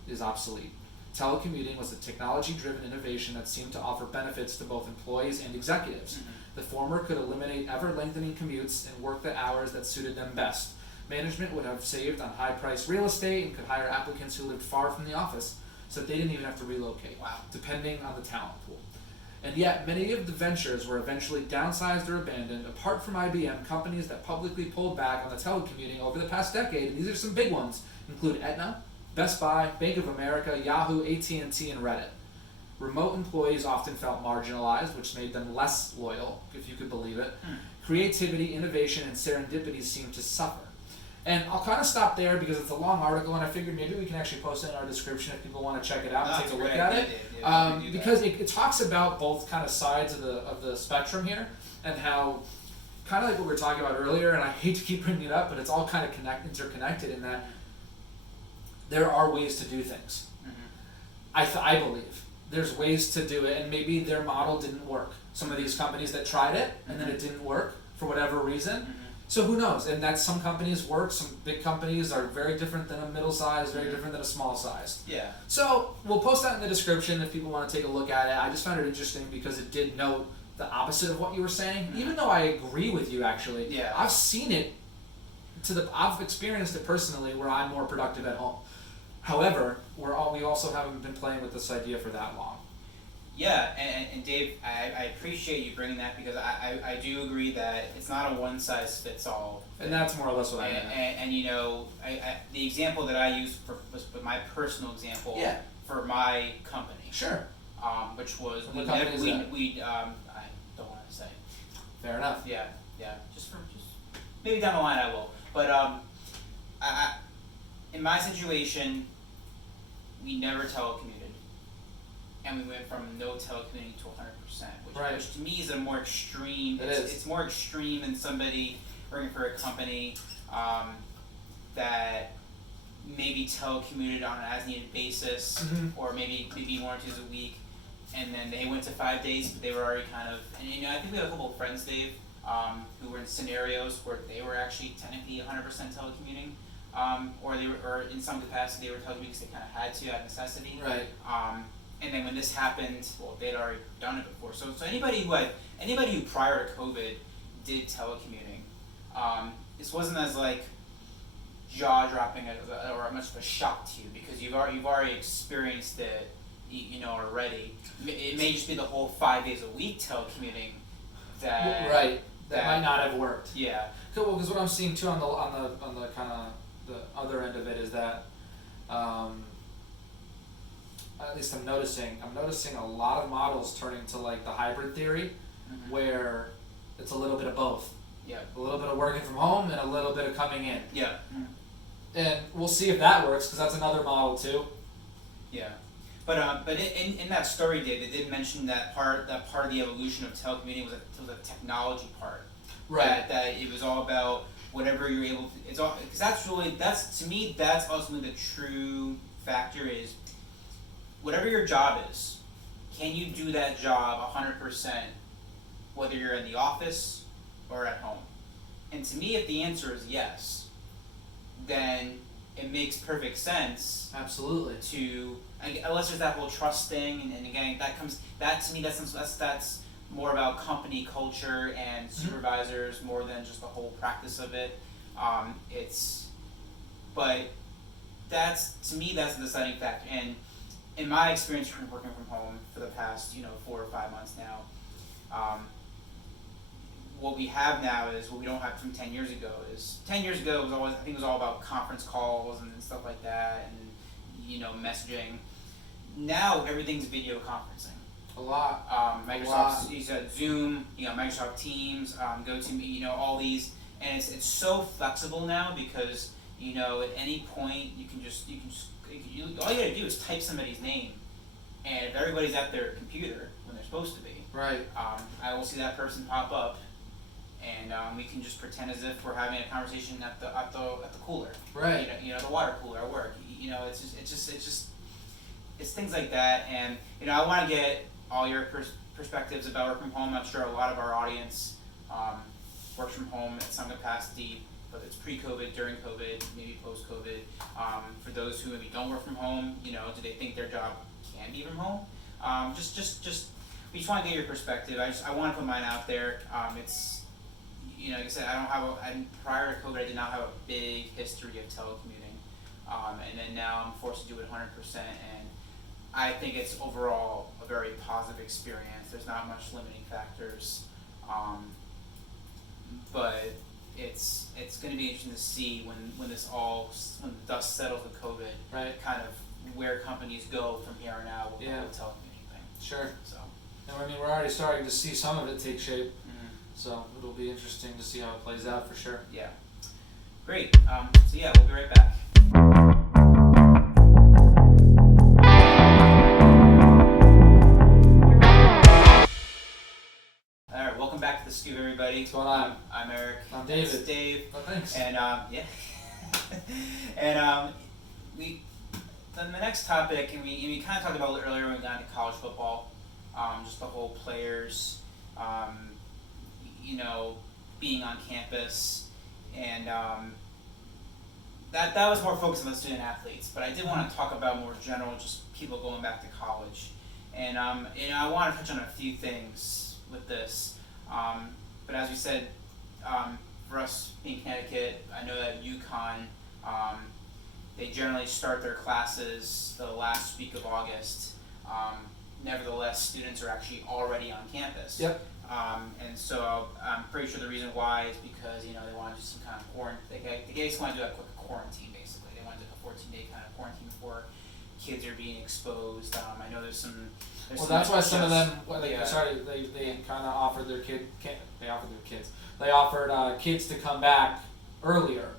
is obsolete. Telecommuting was a technology-driven innovation that seemed to offer benefits to both employees and executives. Mm-hmm. The former could eliminate ever-lengthening commutes and work the hours that suited them best. Management would have saved on high-priced real estate and could hire applicants who lived far from the office, so they didn't even have to relocate, depending on the talent pool. And yet, many of the ventures were eventually downsized or abandoned. Apart from IBM, companies that publicly pulled back on the telecommuting over the past decade, and these are some big ones, include Aetna, Best Buy, Bank of America, Yahoo, AT&T, and Reddit. Remote employees often felt marginalized, which made them less loyal, if you could believe it. Creativity, innovation, and serendipity seemed to suffer. And I'll kind of stop there because it's a long article, and I figured maybe we can actually post it in our description if people want to check it out and take a look at it. Because it talks about both kind of sides of the spectrum here, and how, kind of like what we were talking about earlier, and I hate to keep bringing it up, but it's all kind of interconnected in that there are ways to do things. Mm-hmm. I believe there's ways to do it, and maybe their model didn't work. Some of these companies that tried it, and then it didn't work for whatever reason. Mm-hmm. So who knows? And that some companies work, some big companies are very different than a middle size, very different than a small size. Yeah. So we'll post that in the description if people want to take a look at it. I just found it interesting because it did note the opposite of what you were saying, even though I agree with you actually. Yeah. I've seen it I've experienced it personally where I'm more productive at home. However, we also haven't been playing with this idea for that long. Yeah, and Dave, I appreciate you bringing that because I do agree that it's not a one-size-fits-all. And that's more or less what I meant. And you know, the example that I used was my personal example for my company. Sure. Which was we I don't want to say. Fair enough. Yeah. Just maybe down the line I will. But I in my situation, we never telecommuted. And we went from no telecommuting to 100%, which to me is a more extreme. It's more extreme than somebody working for a company that maybe telecommuted on an as-needed basis, or maybe 1 or 2 a week, and then they went to 5 days, but they were already kind of. And you know, I think we have a couple of friends, Dave, who were in scenarios where they were actually technically 100% telecommuting, or in some capacity they were telecommuting because they kind of had to out of necessity. Right. And then when this happened, well, they'd already done it before. So anybody who prior to COVID did telecommuting, this wasn't as like jaw dropping or much of a shock to you because you've already experienced it, you know, already. It may just be the whole 5 days a week telecommuting that might not have worked. Yeah. Well, because what I'm seeing too on the kind of the other end of it is that. At least I'm noticing a lot of models turning to like the hybrid theory, where it's a little bit of both. Yeah. A little bit of working from home and a little bit of coming in. Yeah. And we'll see if that works because that's another model too. Yeah. But in that story, Dave, they did mention that part of the evolution of telecommuting was a technology part. Right. That it was all about whatever you're able to. It's all because that's to me that's ultimately the true factor is. Whatever your job is, can you do that job 100%, whether you're in the office or at home? And to me, if the answer is yes, then it makes perfect sense. Absolutely. Unless there's that whole trust thing, and again, that to me, that's more about company culture and supervisors more than just the whole practice of it. But to me, that's the deciding factor. And in my experience working from home for the past 4 or 5 months now, what we have now is what we don't have from 10 years ago. 10 years ago it was all about conference calls and stuff like that, and messaging. Now everything's video conferencing. A lot. Microsoft, you said Zoom, Microsoft Teams, GoToMeeting, all these, and it's so flexible now because at any point you can just all you gotta do is type somebody's name, and if everybody's at their computer when they're supposed to be, right, I will see that person pop up, and we can just pretend as if we're having a conversation at the cooler, Right. The water cooler at work. It's things like that, and I want to get all your perspectives about work from home. I'm sure a lot of our audience works from home at some capacity, whether it's pre-COVID, during COVID, maybe post-COVID. For those who maybe don't work from home, do they think their job can be from home? We just want to get your perspective. I want to put mine out there. It's like I said, prior to COVID, I did not have a big history of telecommuting, and then now I'm forced to do it 100%, and I think it's overall a very positive experience. There's not much limiting factors, but it's going to be interesting to see when the dust settles with COVID, right, kind of where companies go from here on out with the whole telecommuting thing. Sure. So. And we're already starting to see some of it take shape. Mm-hmm. So it'll be interesting to see how it plays out for sure. Yeah. Great. So yeah, we'll be right back. Alright, welcome back to the Scoop, everybody. What's going on? I'm Eric. I'm David. That's Dave. Oh, thanks. And yeah. And then the next topic, and we kind of talked about it earlier when we got into college football, just the whole players, being on campus, and that was more focused on the student athletes. But I did want to talk about more general, just people going back to college, and I want to touch on a few things with this. But as we said, for us in Connecticut, I know that UConn, they generally start their classes the last week of August. Nevertheless, students are actually already on campus. Yep. And so I'm pretty sure the reason why is because they want to do some kind of quarantine. They just want to do a quick quarantine, basically. They want to do a 14-day kind of quarantine before kids are being exposed. I know there's some. That's why some of them. They kind of offered their kids. They offered kids to come back earlier,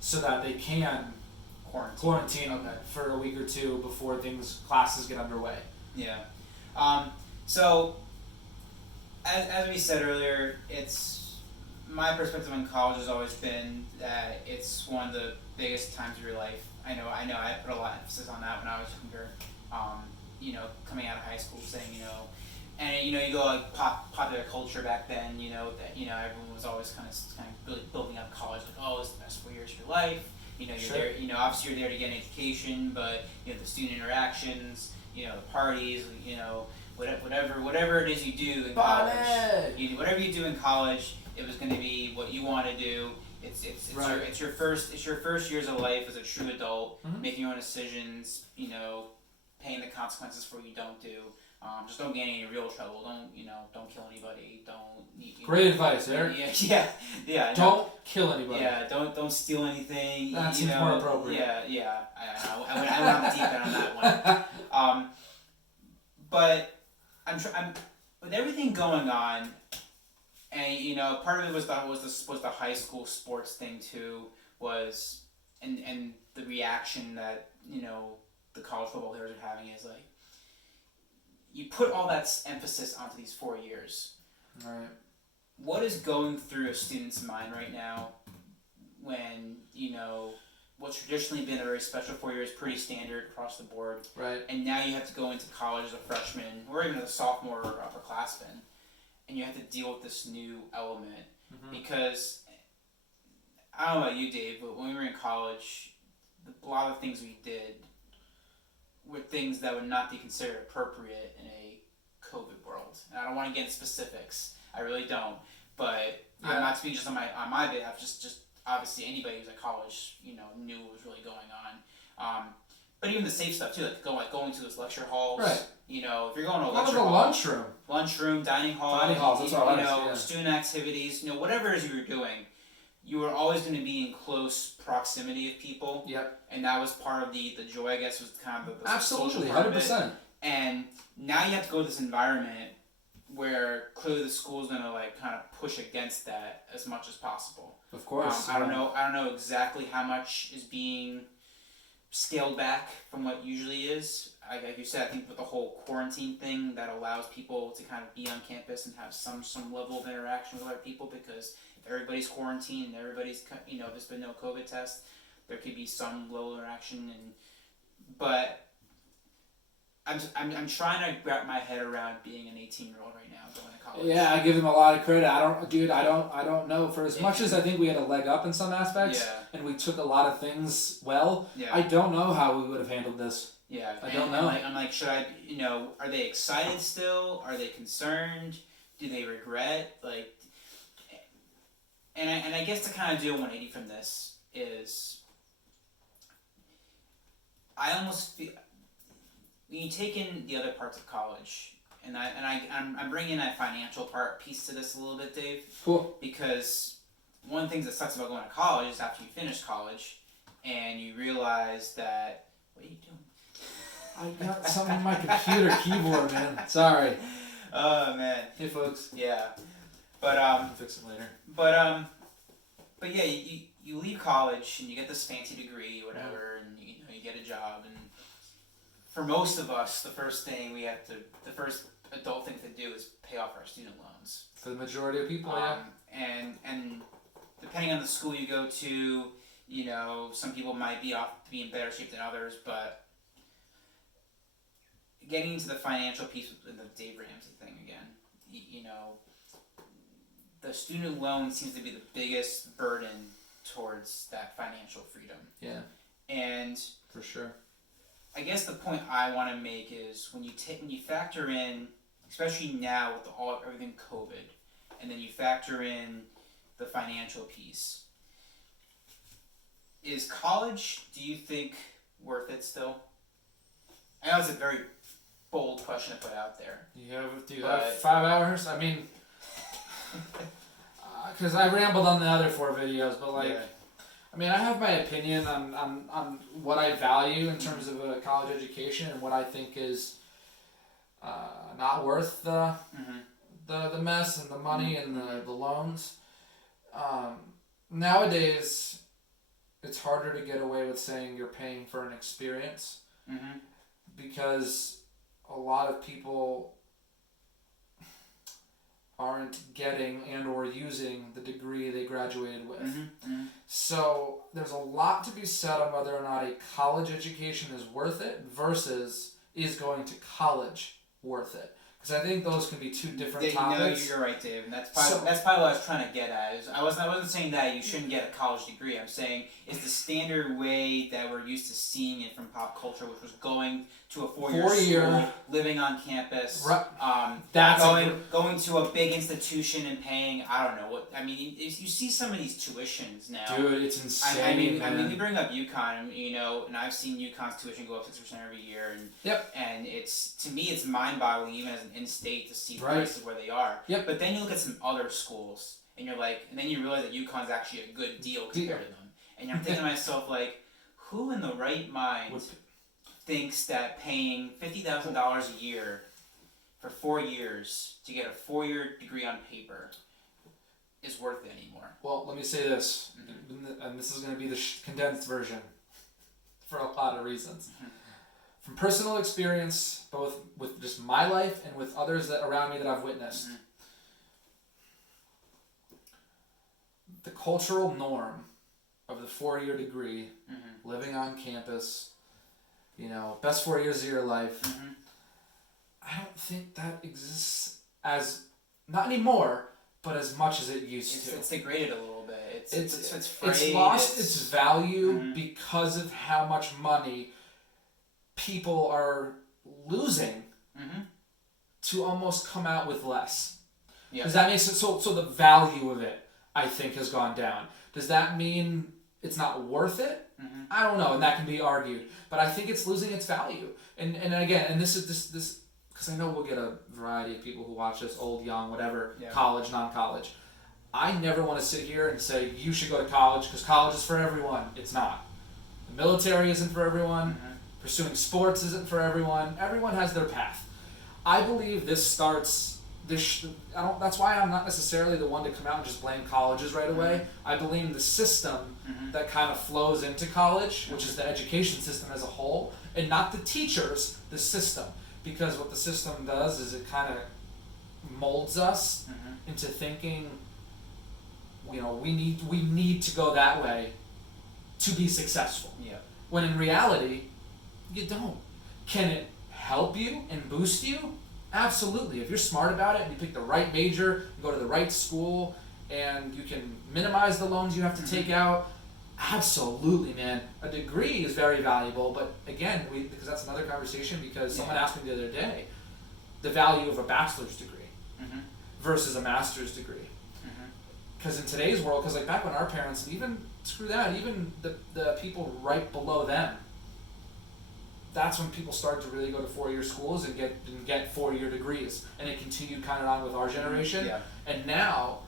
so that they can quarantine for a week or two before classes get underway. Yeah. So, as we said earlier, it's my perspective on college has always been that it's one of the biggest times of your life. I know. I put a lot of emphasis on that when I was younger. Coming out of high school, saying and you go like popular culture back then. Everyone was always kind of really building up college, like, oh, it's the best 4 years of your life. You're Sure. there. Obviously you're there to get an education, but the student interactions, the parties, whatever it is you do in college. Whatever you do in college, it was going to be what you want to do. It's right. It's your first years of life as a true adult, mm-hmm. making your own decisions. Paying the consequences for what you don't do. Just don't get in any real trouble. Don't kill anybody. Great advice, Eric. Yeah. Don't kill anybody. Yeah, don't steal anything. That seems more appropriate. Yeah. I went on the deep end on that one. But I'm with everything going on, and part of it was the high school sports thing too, was and the reaction that the college football players are having is like, you put all that emphasis onto these 4 years. All right. What is going through a student's mind right now when what's traditionally been a very special 4 years, pretty standard across the board, right? And now you have to go into college as a freshman or even as a sophomore or upperclassman, and you have to deal with this new element. Mm-hmm. Because I don't know about you, Dave, but when we were in college, a lot of things we did were things that would not be considered appropriate in a COVID world. And I don't want to get into specifics. I really don't. But I'm not speaking just on my behalf. Just obviously anybody who's at college, knew what was really going on. But even the safe stuff too, like going to those lecture halls. Right. If you're going to a lecture hall, lunchroom, dining halls. That's all right. Student activities. Whatever it is you were doing, you were always going to be in close proximity of people. Yep. And that was part of the joy, I guess, was kind of the absolutely social part 100%. Of it. And now you have to go to this environment where clearly the school is going to kind of push against that as much as possible. Of course. I don't know exactly how much is being scaled back from what usually is. like you said, I think with the whole quarantine thing, that allows people to kind of be on campus and have some level of interaction with other people, because if everybody's quarantined and everybody's, there's been no COVID test, there could be some level of interaction. But I'm trying to wrap my head around being an 18-year-old right now going to college. Yeah, I give them a lot of credit. I don't know. For as much as I think we had a leg up in some aspects, and we took a lot of things well, I don't know how we would have handled this. Yeah, I don't know. I'm like, should I? Are they excited still? Are they concerned? Do they regret? Like, and I guess to kind of do a 180 from this is, I almost feel when you take in the other parts of college, and I'm bringing that financial piece to this a little bit, Dave. Cool. Because one of the things that sucks about going to college is after you finish college, and you realize that, what are you doing? I got something on my computer keyboard, man. Sorry. Oh man. Hey folks. Yeah, but I'll fix it later. But yeah, you leave college and you get this fancy degree, or whatever, and you get a job, and for most of us, the first adult thing to do is pay off our student loans. For the majority of people, and depending on the school you go to, some people might be in better shape than others, but getting into the financial piece with the Dave Ramsey thing again, the student loan seems to be the biggest burden towards that financial freedom. Yeah. And for sure. I guess the point I want to make is when you factor in, especially now with everything COVID, and then you factor in the financial piece, is college, do you think, worth it still? I know it's a very bold question to put out there. Do you have 5 hours? I mean, because I rambled on the other 4 videos, but I mean, I have my opinion on what I value in terms of a college education and what I think is not worth the mess and the money and the loans. Nowadays, it's harder to get away with saying you're paying for an experience because a lot of people aren't getting and or using the degree they graduated with. So there's a lot to be said on whether or not a college education is worth it versus is going to college worth it. Because I think those can be 2 different topics. You're right, Dave, and that's probably what I was trying to get at. I wasn't saying that you shouldn't get a college degree. I'm saying is the standard way that we're used to seeing it from pop culture, which was going to a 4-year school, living on campus, going to a big institution and paying, I don't know what. I mean, you see some of these tuitions now. Dude, it's insane. I mean, we bring up UConn, and I've seen UConn's tuition go up 6% every year, and it's, to me, it's mind-boggling even as an in-state to see prices where they are. But then you look at some other schools, and you're like, and then you realize that UConn's actually a good deal compared to them, and I'm thinking to myself, like, who in the right mind thinks that paying $50,000 a year for 4 years to get a 4-year degree on paper is worth it anymore? Well, let me say this, and this is going to be the condensed version for a lot of reasons. From personal experience, both with just my life and with others that around me that I've witnessed, the cultural norm of the 4-year degree, living on campus, best 4 years of your life, I don't think that exists as, not anymore, but as much as it used to. It's degraded a little bit. It's lost its value because of how much money people are losing to almost come out with less. Does that make sense? So the value of it, I think, has gone down. Does that mean it's not worth it? I don't know, and that can be argued. But I think it's losing its value. And again, and this because I know we'll get a variety of people who watch this, old, young, whatever, college, non-college. I never want to sit here and say you should go to college because college is for everyone. It's not. The military isn't for everyone. Pursuing sports isn't for everyone. Everyone has their path. I believe this starts. That's why I'm not necessarily the one to come out and just blame colleges right away. I blame the system that kind of flows into college, which is the education system as a whole. And not the teachers, the system. Because what the system does is it kind of molds us into thinking, you know, we need to go that way to be successful. Yeah. When in reality, you don't. Can it help you and boost you? Absolutely. If you're smart about it and you pick the right major, you go to the right school, and you can minimize the loans you have to take out, absolutely, man. A degree is very valuable, but again, because that's another conversation, because someone asked me the other day, the value of a bachelor's degree versus a master's degree. Because in today's world, because like back when our parents, and even, screw that, even the people right below them, that's when people started to really go to 4-year schools and get 4-year degrees, and it continued kind of on with our generation. Yeah. And now,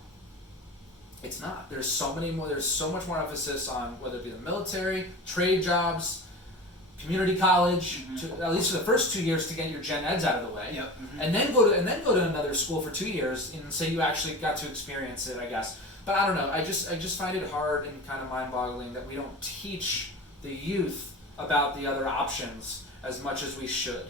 it's not. There's so much more emphasis on whether it be the military, trade jobs, community college, at least for the first 2 years to get your gen eds out of the way, and then go to another school for 2 years and say you actually got to experience it, I guess. But I don't know. I just find it hard and kind of mind-boggling that we don't teach the youth about the other options as much as we should,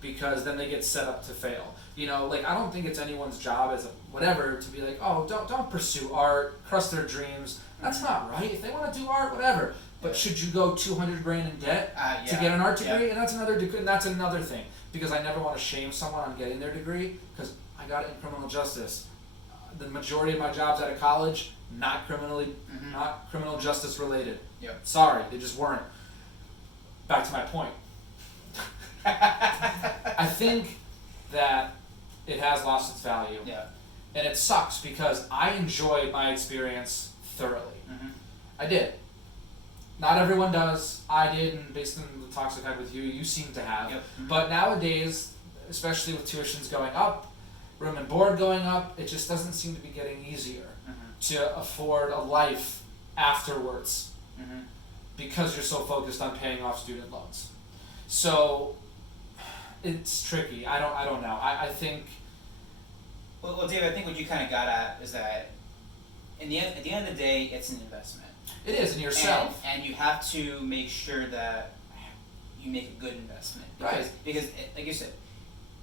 because then they get set up to fail. You know, like I don't think it's anyone's job as a whatever to be like, oh, don't pursue art, crush their dreams. That's not right. If they want to do art, whatever. But should you go $200,000 in debt to get an art degree? And that's another thing, because I never want to shame someone on getting their degree, because I got it in criminal justice. The majority of my jobs out of college, not criminal justice related. Sorry, they just weren't. Back to my point. I think that it has lost its value. And it sucks because I enjoyed my experience thoroughly. I did. Not everyone does. I did, and based on the talks I've had with you, you seem to have. But nowadays, especially with tuitions going up, room and board going up, it just doesn't seem to be getting easier to afford a life afterwards because you're so focused on paying off student loans. So it's tricky. I don't know. I think. Well, Dave, I think what you kind of got at is that at the end of the day, it's an investment. It is in yourself, and you have to make sure that you make a good investment. Because like you said,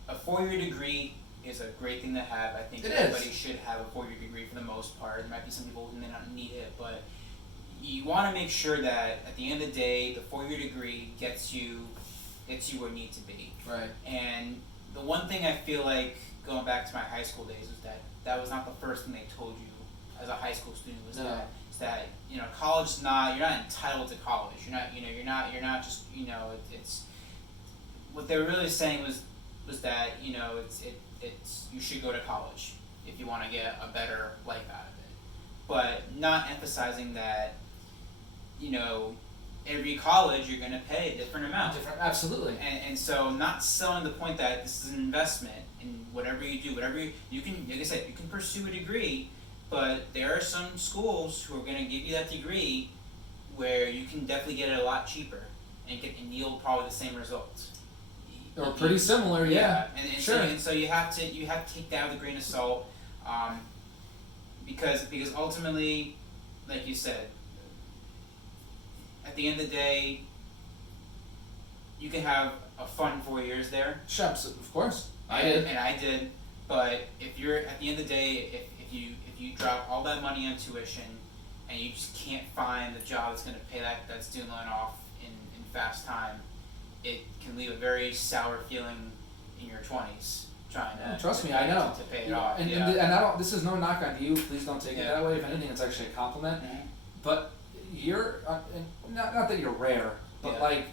a 4-year degree is a great thing to have. I think everybody should have a 4-year degree for the most part. There might be some people who may not need it, but you want to make sure that at the end of the day, the 4-year degree gets you where you need to be. Right. And the one thing I feel like, going back to my high school days, is that was not the first thing they told you as a high school student, was that you know, college is not, you're not entitled to college. You're not just, you know, it's what they were really saying was that, you know, it's you should go to college if you want to get a better life out of it, but not emphasizing that, you know, every college you're going to pay a different amount. Absolutely. And so not selling the point that this is an investment in whatever you do, whatever you can, like I said, you can pursue a degree, but there are some schools who are going to give you that degree where you can definitely get it a lot cheaper and yield probably the same results. Or pretty similar, yeah. And sure. So you have to take that with a grain of salt, because ultimately, like you said, at the end of the day, you can have a fun 4 years there. Sure, of course. I did. But if you're at the end of the day, if you drop all that money on tuition and you just can't find the job that's going to pay that student loan off in fast time, it can leave a very sour feeling in your 20s trying to. Trust me, I know. To pay it off. And I don't. This is no knock on you. Please don't take it that way. If anything, it's actually a compliment. But you're not that you're rare, but like.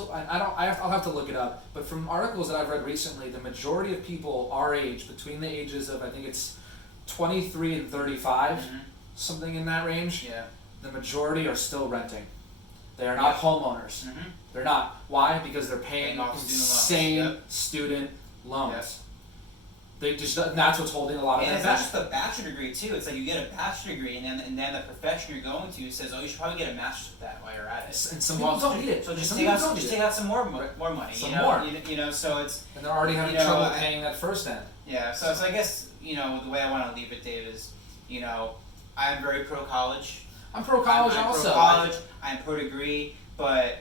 I'll have to look it up, but from articles that I've read recently, the majority of people our age, between the ages of, I think it's 23 and 35, something in that range, the majority are still renting. They are not homeowners. They're not. Why? Because they're paying insane student loans. They just, that's what's holding a lot of them back. And it's not just a bachelor degree too. It's like you get a bachelor degree, and then the profession you're going to says, "Oh, you should probably get a master's with that while you're at it." And some people don't need it. So just take out some more money. Some more. You know, so it's. And they're already having trouble paying that first end. Yeah. So I guess, you know, the way I want to leave it, Dave, is, you know, I'm very pro college. I'm pro college also. I'm pro college. I'm pro degree, but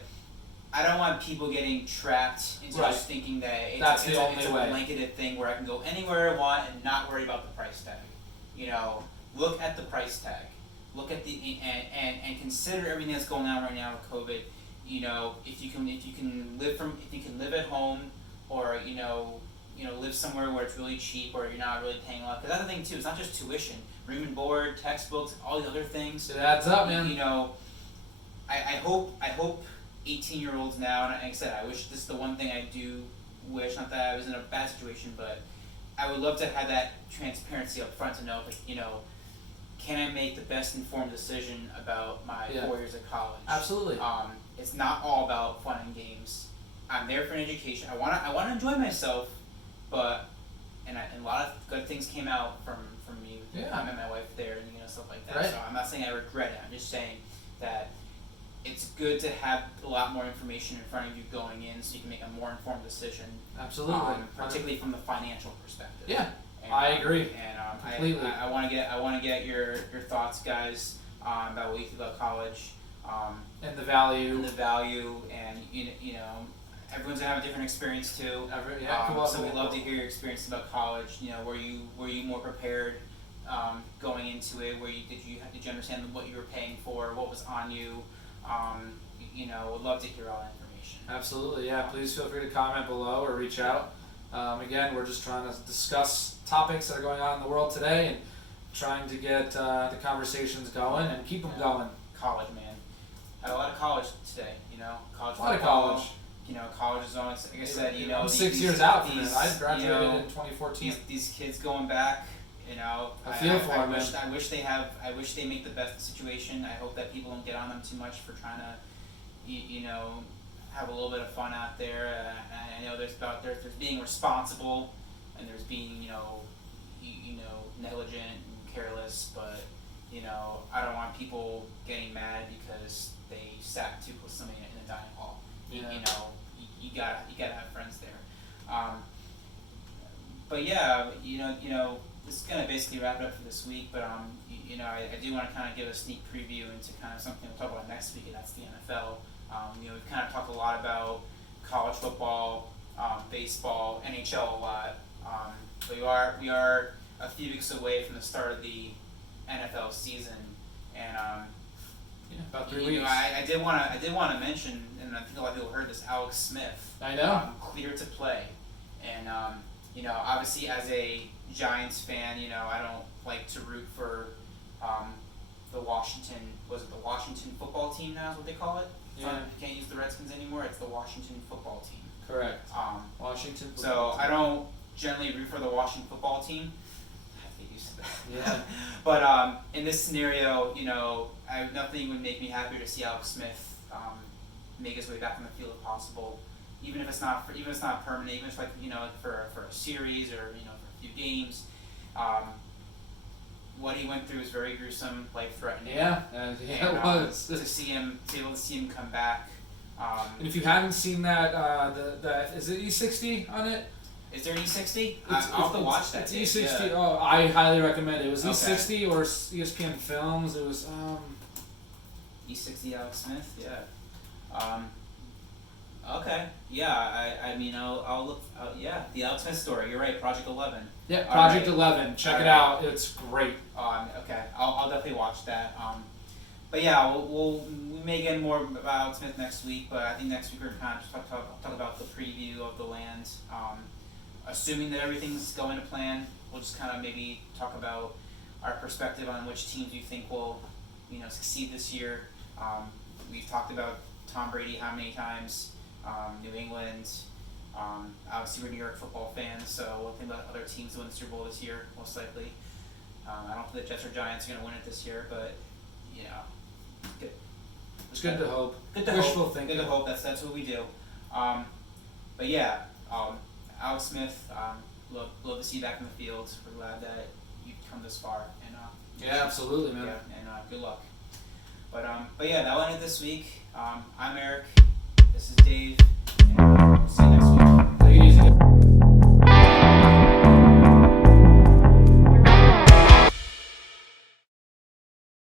I don't want people getting trapped into Right. just thinking that That's the it's only a way. blanketed thing where I can go anywhere I want and not worry about the price tag. You know, look at the price tag. Look at the and consider everything that's going on right now with COVID. You know, if you can live at home, or live somewhere where it's really cheap, or you're not really paying a lot. Because that's the thing too. It's not just tuition, room and board, textbooks, all the other things. It adds up, man. You know, I hope 18-year-olds now, and like I said, I wish this is the one thing I do wish. Not that I was in a bad situation, but I would love to have that transparency up front to know, can I make the best informed decision about my 4 years of college? Absolutely. It's not all about fun and games. I'm there for an education. I want to enjoy myself, but and a lot of good things came out from me. Yeah. I met my wife there, and stuff like that. Right. So I'm not saying I regret it. I'm just saying that it's good to have a lot more information in front of you going in, so you can make a more informed decision. Absolutely. Particularly from the financial perspective. Yeah. And, I agree. And completely. I want to get your thoughts, guys, about what you think about college. And the value. And everyone's gonna have a different experience too. So we'd love to hear your experience about college. Were you more prepared going into it? Did you understand what you were paying for? What was on you? Would love to hear all that information. Absolutely, yeah. Please feel free to comment below or reach out. Again, we're just trying to discuss topics that are going on in the world today and trying to get the conversations going and keep them going. College, man. Had a lot of college today. College. A lot of college. College is on. Like I said, I'm 6 years out from it. I graduated in 2014. These kids going back. I feel for them. I wish they make the best of the situation. I hope that people don't get on them too much for trying to, have a little bit of fun out there. I know there's being responsible, and there's being negligent and careless, but I don't want people getting mad because they sat too close to somebody in the dining hall. Yeah. You gotta have friends there. But yeah, this is gonna basically wrap it up for this week. But I do want to kind of give a sneak preview into kind of something we'll talk about next week, and that's the NFL. We've kind of talked a lot about college football, baseball, NHL a lot. But we are a few weeks away from the start of the NFL season, and about 3 weeks. I did want to mention, and I think a lot of people heard this. Alex Smith, I know, cleared to play, and obviously as a Giants fan, I don't like to root for the Washington football team now is what they call it. Yeah. You can't use the Redskins anymore. It's the Washington football team. Correct. Washington football team. I don't generally root for the Washington football team. I have to get used to that. Yeah. But in this scenario, nothing would make me happier to see Alex Smith make his way back on the field if possible. Even if it's not permanent, even if for a series or for a few games. What he went through is very gruesome, life-threatening. Yeah, it was. To be able to see him come back. And if you haven't seen that, is it E60 on it? Is there E60? I'll have to watch that. It's E60. Yeah. Oh, I highly recommend it. It was Okay. E60 or ESPN Films. It was E60 Alex Smith. Yeah. Okay. Yeah. I'll look. Yeah. The Alex Smith story. You're right. Project 11. Yeah, Project All right. 11. Check All it right. out. It's great. Okay. I'll definitely watch that. But yeah, we may get more about Alex Smith next week. But I think next week we're kind of just talk about the preview of the land. Assuming that everything's going to plan, we'll just kind of maybe talk about our perspective on which teams you think will, succeed this year. We've talked about Tom Brady how many times, New England. Obviously, we're New York football fans, so we'll think about other teams to win the Super Bowl this year, most likely. I don't think the Jets or Giants are going to win it this year, but good. It's good to hope. Good to Wishful hope. thinking. Good to hope. That's what we do. But yeah, Alex Smith, love to see you back in the field. We're glad that you've come this far, and Yeah, absolutely, man. yeah, and good luck. But yeah, that will end it this week. I'm Eric. This is Dave, and we'll see you next week.